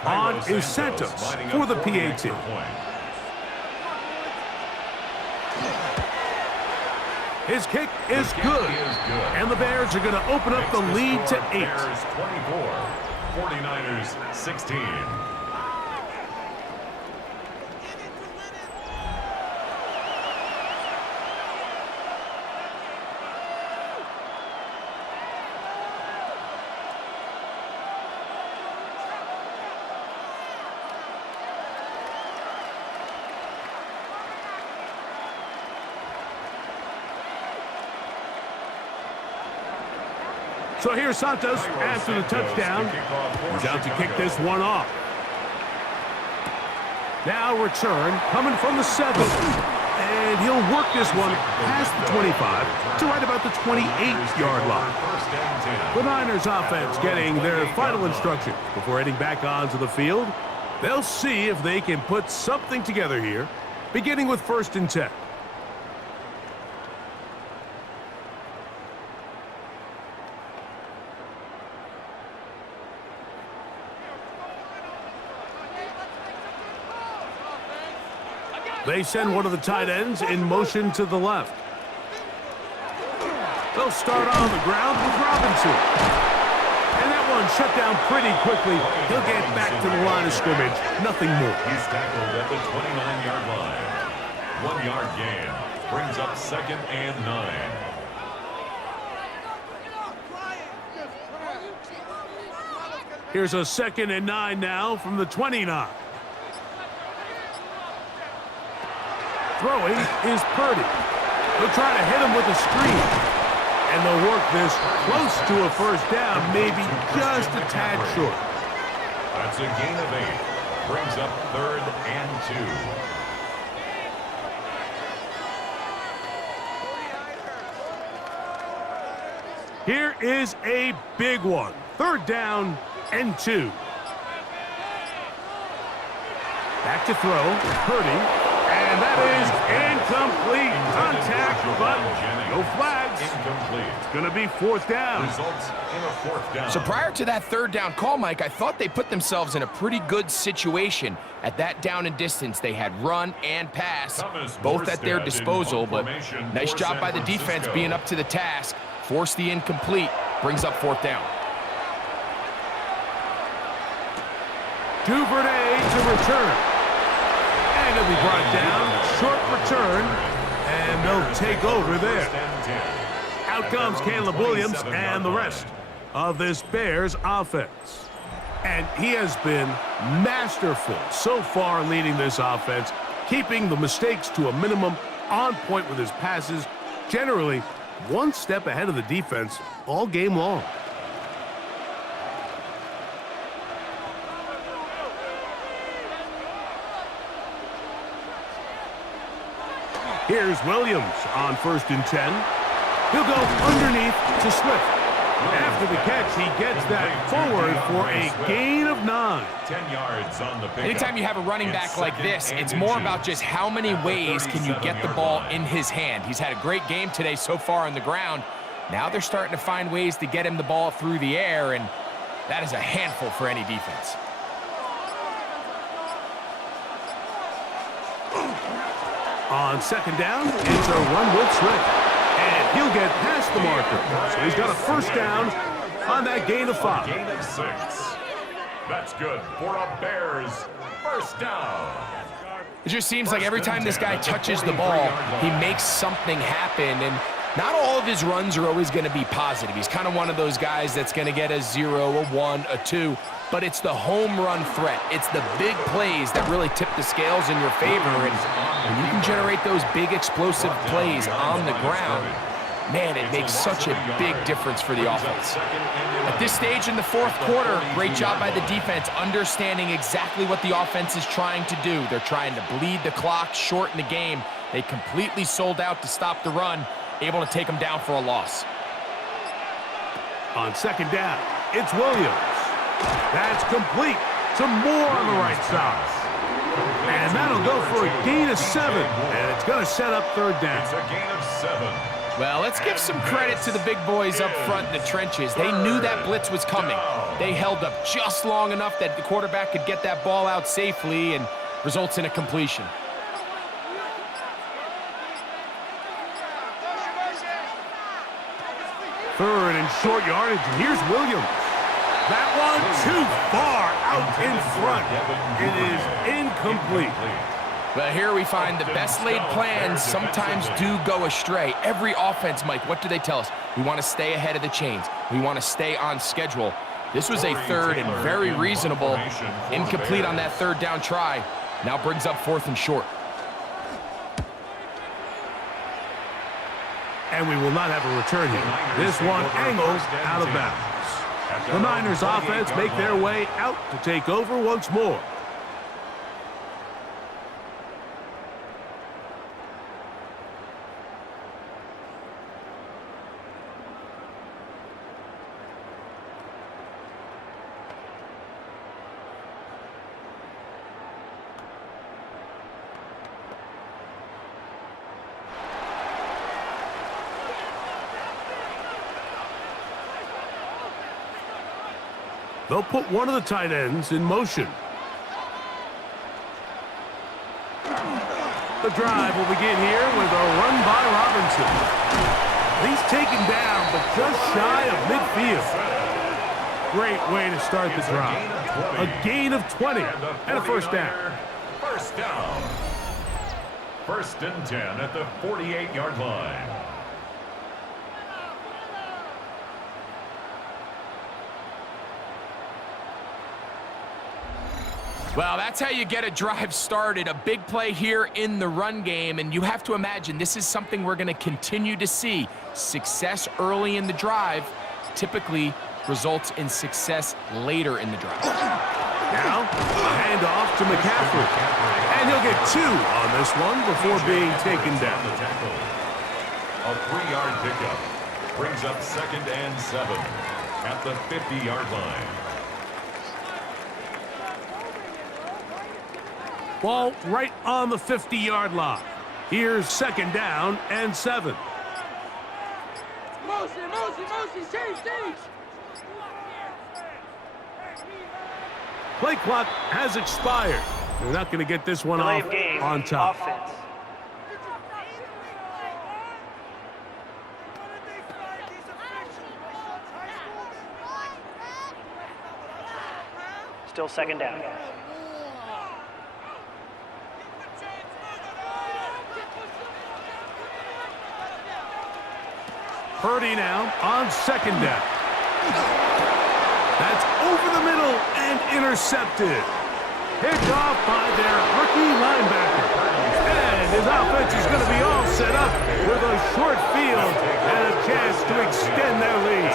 On is Santos for the PAT. His kick is good. And the Bears are going to open up the lead to 8. Bears 24, 49ers 16. So here's Santos after the touchdown. He's out to kick this one off. Now return coming from the 7. And he'll work this one past the 25 to right about the 28-yard line. The Niners offense getting their final instructions before heading back onto the field. They'll see if they can put something together here, beginning with 1st and 10. They send one of the tight ends in motion to the left. They'll start on the ground with Robinson. And that one one shut down pretty quickly. He'll get back to the line of scrimmage. Nothing more. He's tackled at the 29-yard line. 1 yard gain. Brings up 2nd and 9. Here's a 2nd and 9 now from the 29. Throwing is Purdy. They'll try to hit him with a screen. And they'll work this close to a first down, maybe just a tad short. That's a gain of 8. Brings up 3rd and 2. Here is a big one. 3rd down and 2. Back to throw. Purdy. And that is incomplete. Contact, but no flags. Incomplete. It's going to be 4th down. Results in a 4th down. So prior to that 3rd down call, Mike, I thought they put themselves in a pretty good situation. At that down and distance, they had run and pass, both at their disposal. But nice job by the defense being up to the task. Force the incomplete. Brings up 4th down. Duvernay to return. And it'll be brought down. Short return. And they'll take over there. Out comes Caleb Williams and the rest of this Bears offense. And he has been masterful so far leading this offense, keeping the mistakes to a minimum, on point with his passes, generally one step ahead of the defense all game long. Here's Williams on 1st and 10. He'll go underneath to Swift. After the catch, he gets that forward for a gain of 9. 10 yards on the pickup. Anytime you have a running back like this, it's more about just how many ways can you get the ball in his hand. He's had a great game today so far on the ground. Now they're starting to find ways to get him the ball through the air, and that is a handful for any defense. On 2nd down, it's a run with Swift. And he'll get past the marker. So he's got a 1st down on that gain of 5. Gain of 6. That's good for a Bears 1st down. It just seems like every time this guy touches the ball, he makes something happen. And not all of his runs are always going to be positive. He's kind of one of those guys that's going to get a 0, a 1, a 2. But it's the home run threat. It's the big plays that really tip the scales in your favor. And when you can generate those big explosive plays on the ground, man, it makes such a big difference for the offense. At this stage in the 4th quarter, great job by the defense understanding exactly what the offense is trying to do. They're trying to bleed the clock, shorten the game. They completely sold out to stop the run, able to take them down for a loss. On 2nd down, it's Williams. That's complete. Some more on the right side. And that'll go for a gain of 7. And it's going to set up 3rd down. It's a gain of 7. Well, let's give some credit to the big boys up front in the trenches. They knew that blitz was coming. They held up just long enough that the quarterback could get that ball out safely, and results in a completion. Third and short yardage. And here's Williams. That one too far out in front. It is incomplete. Well, here we find the best laid plans sometimes do go astray. Every offense, Mike, what do they tell us? We want to stay ahead of the chains. We want to stay on schedule. This was a 3rd and very reasonable. Incomplete on that 3rd down try. Now brings up 4th and short. And we will not have a return here. This one angled out of bounds. The Niners offense make their way out to take over once more. They'll put one of the tight ends in motion. The drive will begin here with a run by Robinson. He's taken down, but just shy of midfield. great way to start the drive. A gain of 20 and a first down. First down. First and 10 at the 48-yard line. Well, that's how you get a drive started. A big play here in the run game, and you have to imagine this is something we're going to continue to see. Success early in the drive typically results in success later in the drive. Now, a handoff to McCaffrey. And he'll get 2 on this one before being taken down. A 3-yard pickup brings up second and 7 at the 50-yard line. Ball right on the 50-yard line. Here's second down and 7. Motion, change. Play clock has expired. They're not going to get this one Delay off of game. on top. Offense. Still second down. Purdy now on second down. That's over the middle and intercepted. Picked off by their rookie linebacker. And his offense is going to be all set up with a short field and a chance to extend their lead.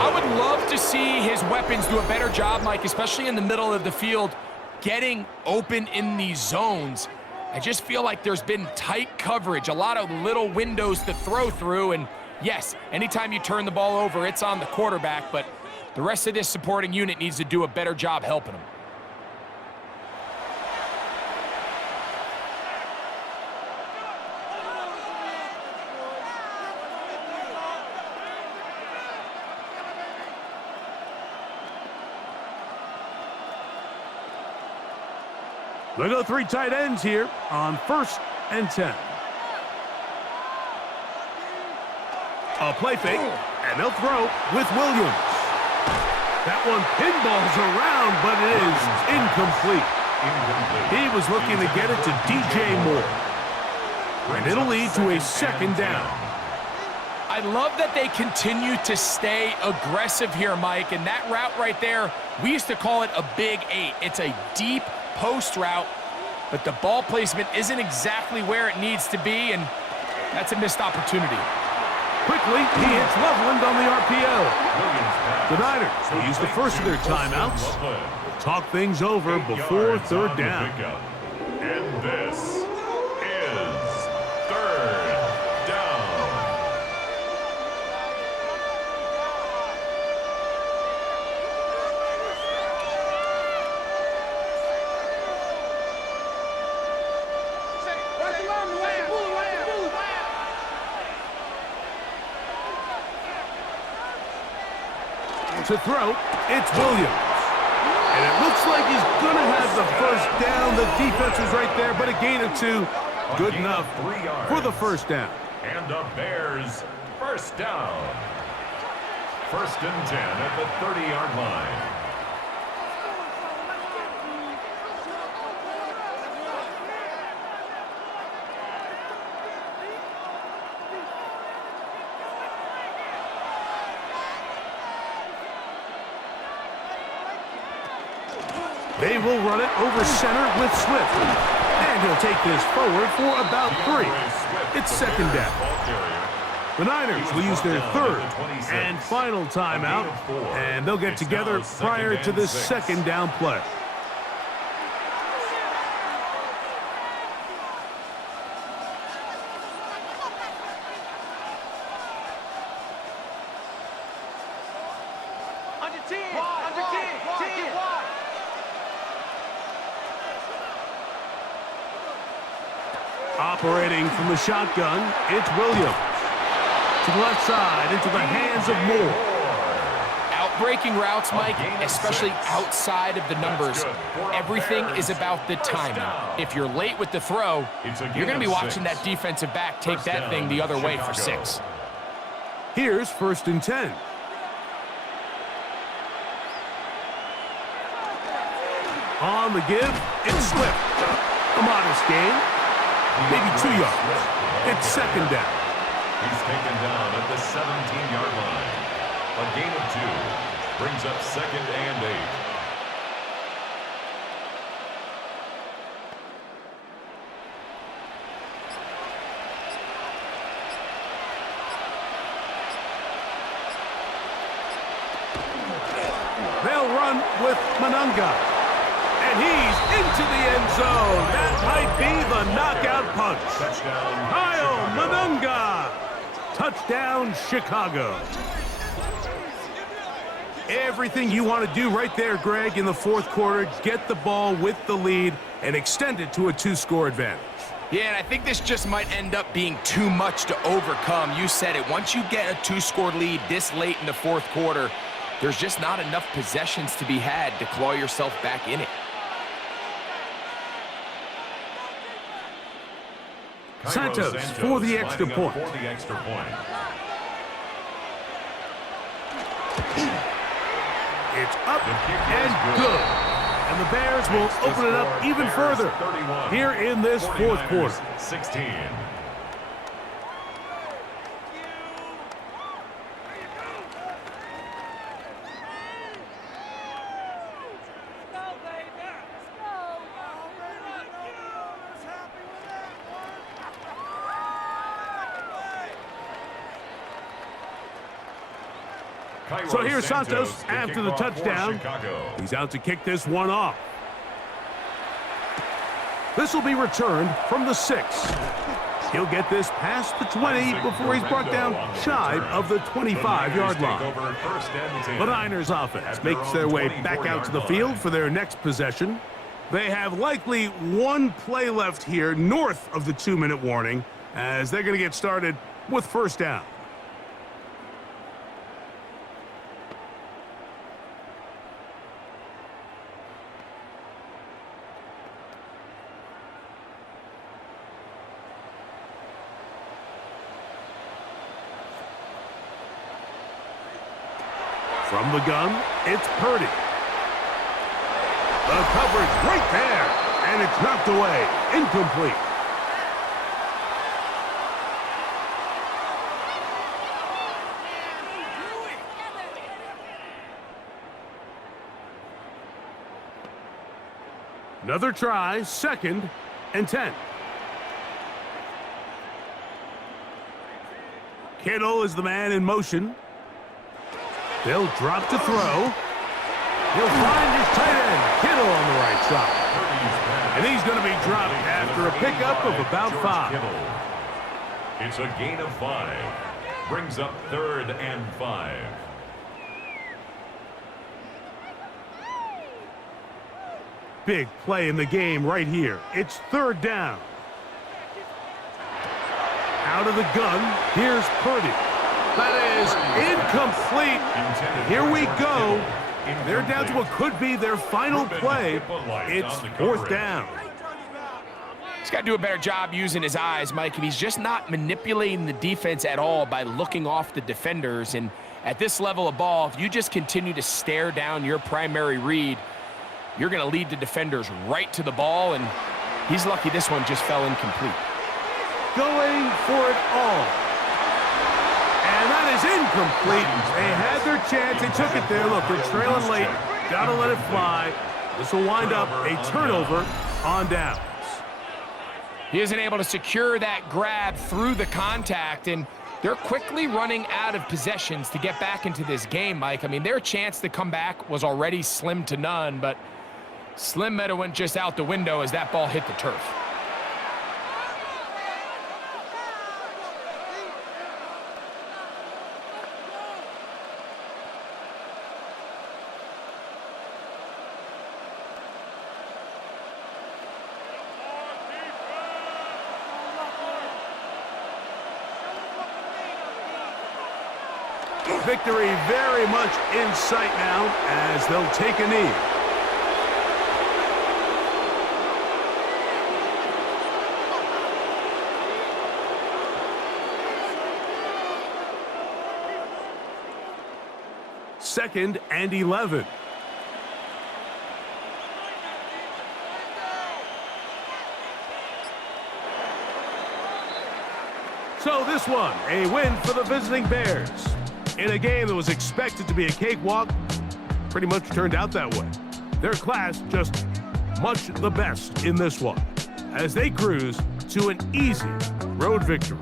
I would love to see his weapons do a better job, Mike, especially in the middle of the field, getting open in these zones. I just feel like there's been tight coverage, a lot of little windows to throw through, and yes, anytime you turn the ball over, it's on the quarterback, but the rest of this supporting unit needs to do a better job helping him. They go 3 tight ends here on first and 10. A play fake, and they'll throw with Williams. That one pinballs around, but it is incomplete. He was looking to get it to DJ Moore. And it'll lead to a second down. I love that they continue to stay aggressive here, Mike, and that route right there, we used to call it a big 8. It's a deep post route, but the ball placement isn't exactly where it needs to be, and that's a missed opportunity. Quickly, he hits Loveland on the RPO. The Niners will use the first of their timeouts. We'll talk things over before third down. And this is third down. To throw, it's Williams. And it looks like he's going to have the first down. The defense was right there, but a gain of 2. Good enough for the first down. And the Bears first down. First and 10 at the 30-yard line. They will run it over center with Swift. And he'll take this forward for about 3. It's second down. The Niners will use their third and final timeout, and they'll get together prior to this second down play. Operating from the shotgun, it's Williams. To the left side, into the hands of Moore. Out-breaking routes, Mike, especially outside of the numbers, everything is about the timing. If you're late with the throw, you're going to be watching that defensive back take that thing the other way for 6. Here's first and 10. On the give, it's Swift. A modest gain, maybe 2 yards. It's second down. He's taken down at the 17-yard line. A gain of 2 brings up second and 8. They'll run with Manunga. And he's into the end zone. That might be the knockout punch. Touchdown, Kyle Chicago. Manunga. Touchdown, Chicago. Everything you want to do right there, Greg, in the fourth quarter. Get the ball with the lead and extend it to a 2-score advantage. Yeah, and I think this just might end up being too much to overcome. You said it. Once you get a 2-score lead this late in the fourth quarter, there's just not enough possessions to be had to claw yourself back in it. Cairo Santos for the extra lining up point. For the extra point. It's up The kick is and good. And the Bears will The open it up score, even Bears further 31, here in this fourth 49ers quarter. 16. Cairo So here's Santos the after the kickoff for touchdown. Chicago. He's out to kick this one off. This will be returned from the 6. He'll get this past the 20 before he's brought down shy of the 25-yard line. The Niners offense makes their way back out to the field for their next possession. They have likely one play left here north of the 2-minute warning as they're going to get started with first down. From the gun, it's Purdy. The coverage right there, and it's knocked away, incomplete. Another try, second and 10. Kittle is the man in motion. They'll drop to throw. He'll find his tight end, Kittle, on the right side. And he's going to be dropped after a pickup of about 5. It's a gain of 5. Brings up third and 5. Big play in the game right here. It's third down. Out of the gun, here's Purdy. That is incomplete. Here we go. They're down to what could be their final play. It's fourth down. He's got to do a better job using his eyes, Mike, and he's just not manipulating the defense at all by looking off the defenders. And at this level of ball, if you just continue to stare down your primary read, you're going to lead the defenders right to the ball, and he's lucky this one just fell incomplete. Going for it all. And that is incomplete. They had their chance. They took it there. Look, they're trailing late. Got to let it fly. This will wind up a turnover on downs. He isn't able to secure that grab through the contact, and they're quickly running out of possessions to get back into this game, Mike. I mean, their chance to come back was already slim to none, but Slim Meadow went just out the window as that ball hit the turf. Victory very much in sight now as they'll take a knee. Second and 11. So this one, a win for the visiting Bears. In a game that was expected to be a cakewalk, pretty much turned out that way. Their class just much the best in this one, as they cruise to an easy road victory.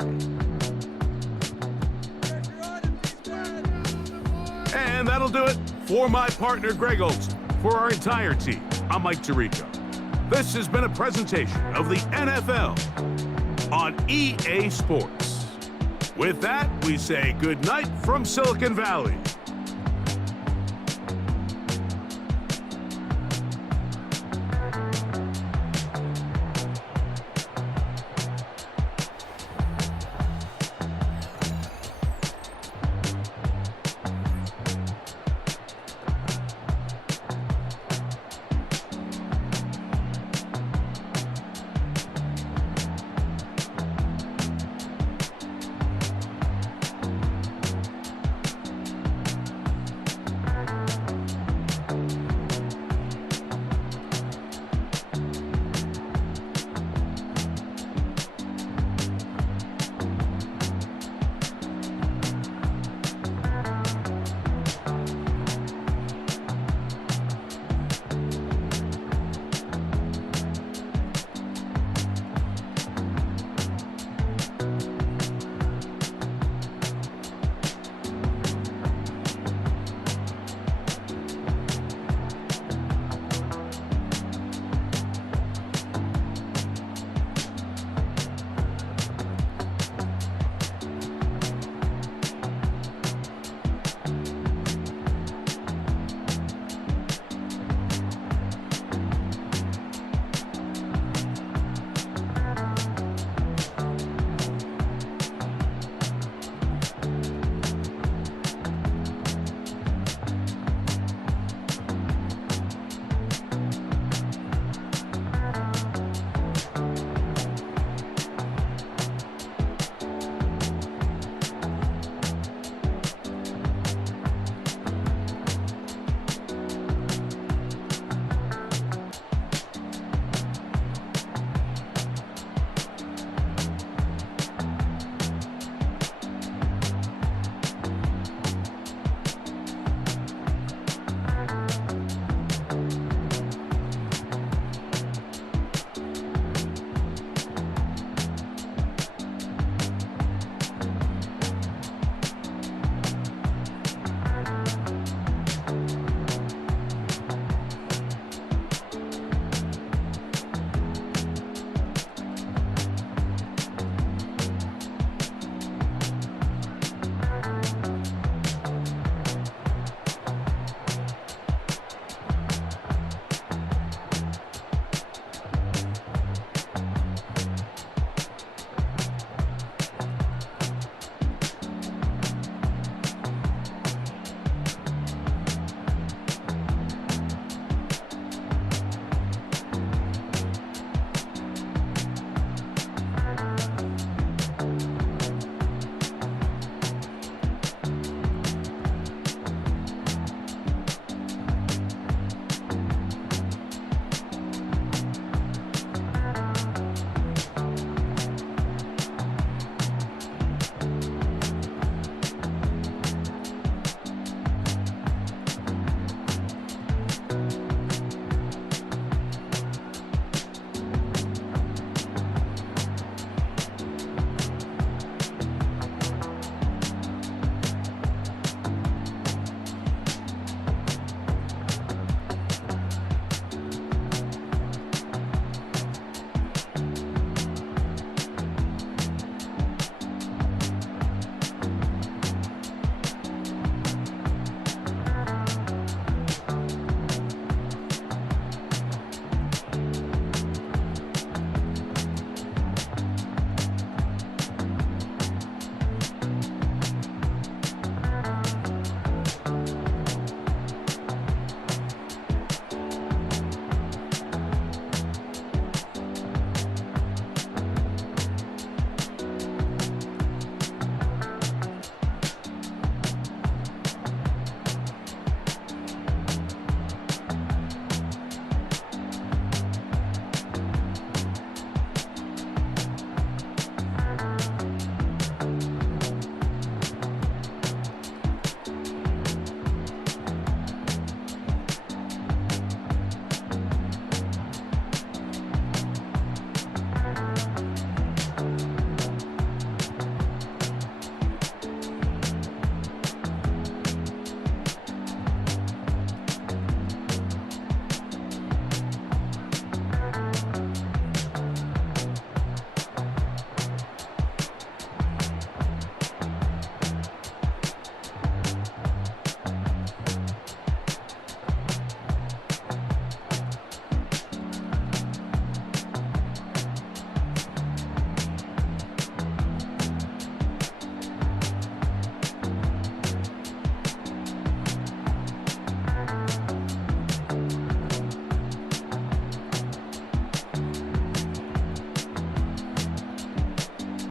And that'll do it for my partner, Greg Olson. For our entire team, I'm Mike Tirico. This has been a presentation of the NFL on EA Sports. With that, we say good night from Silicon Valley.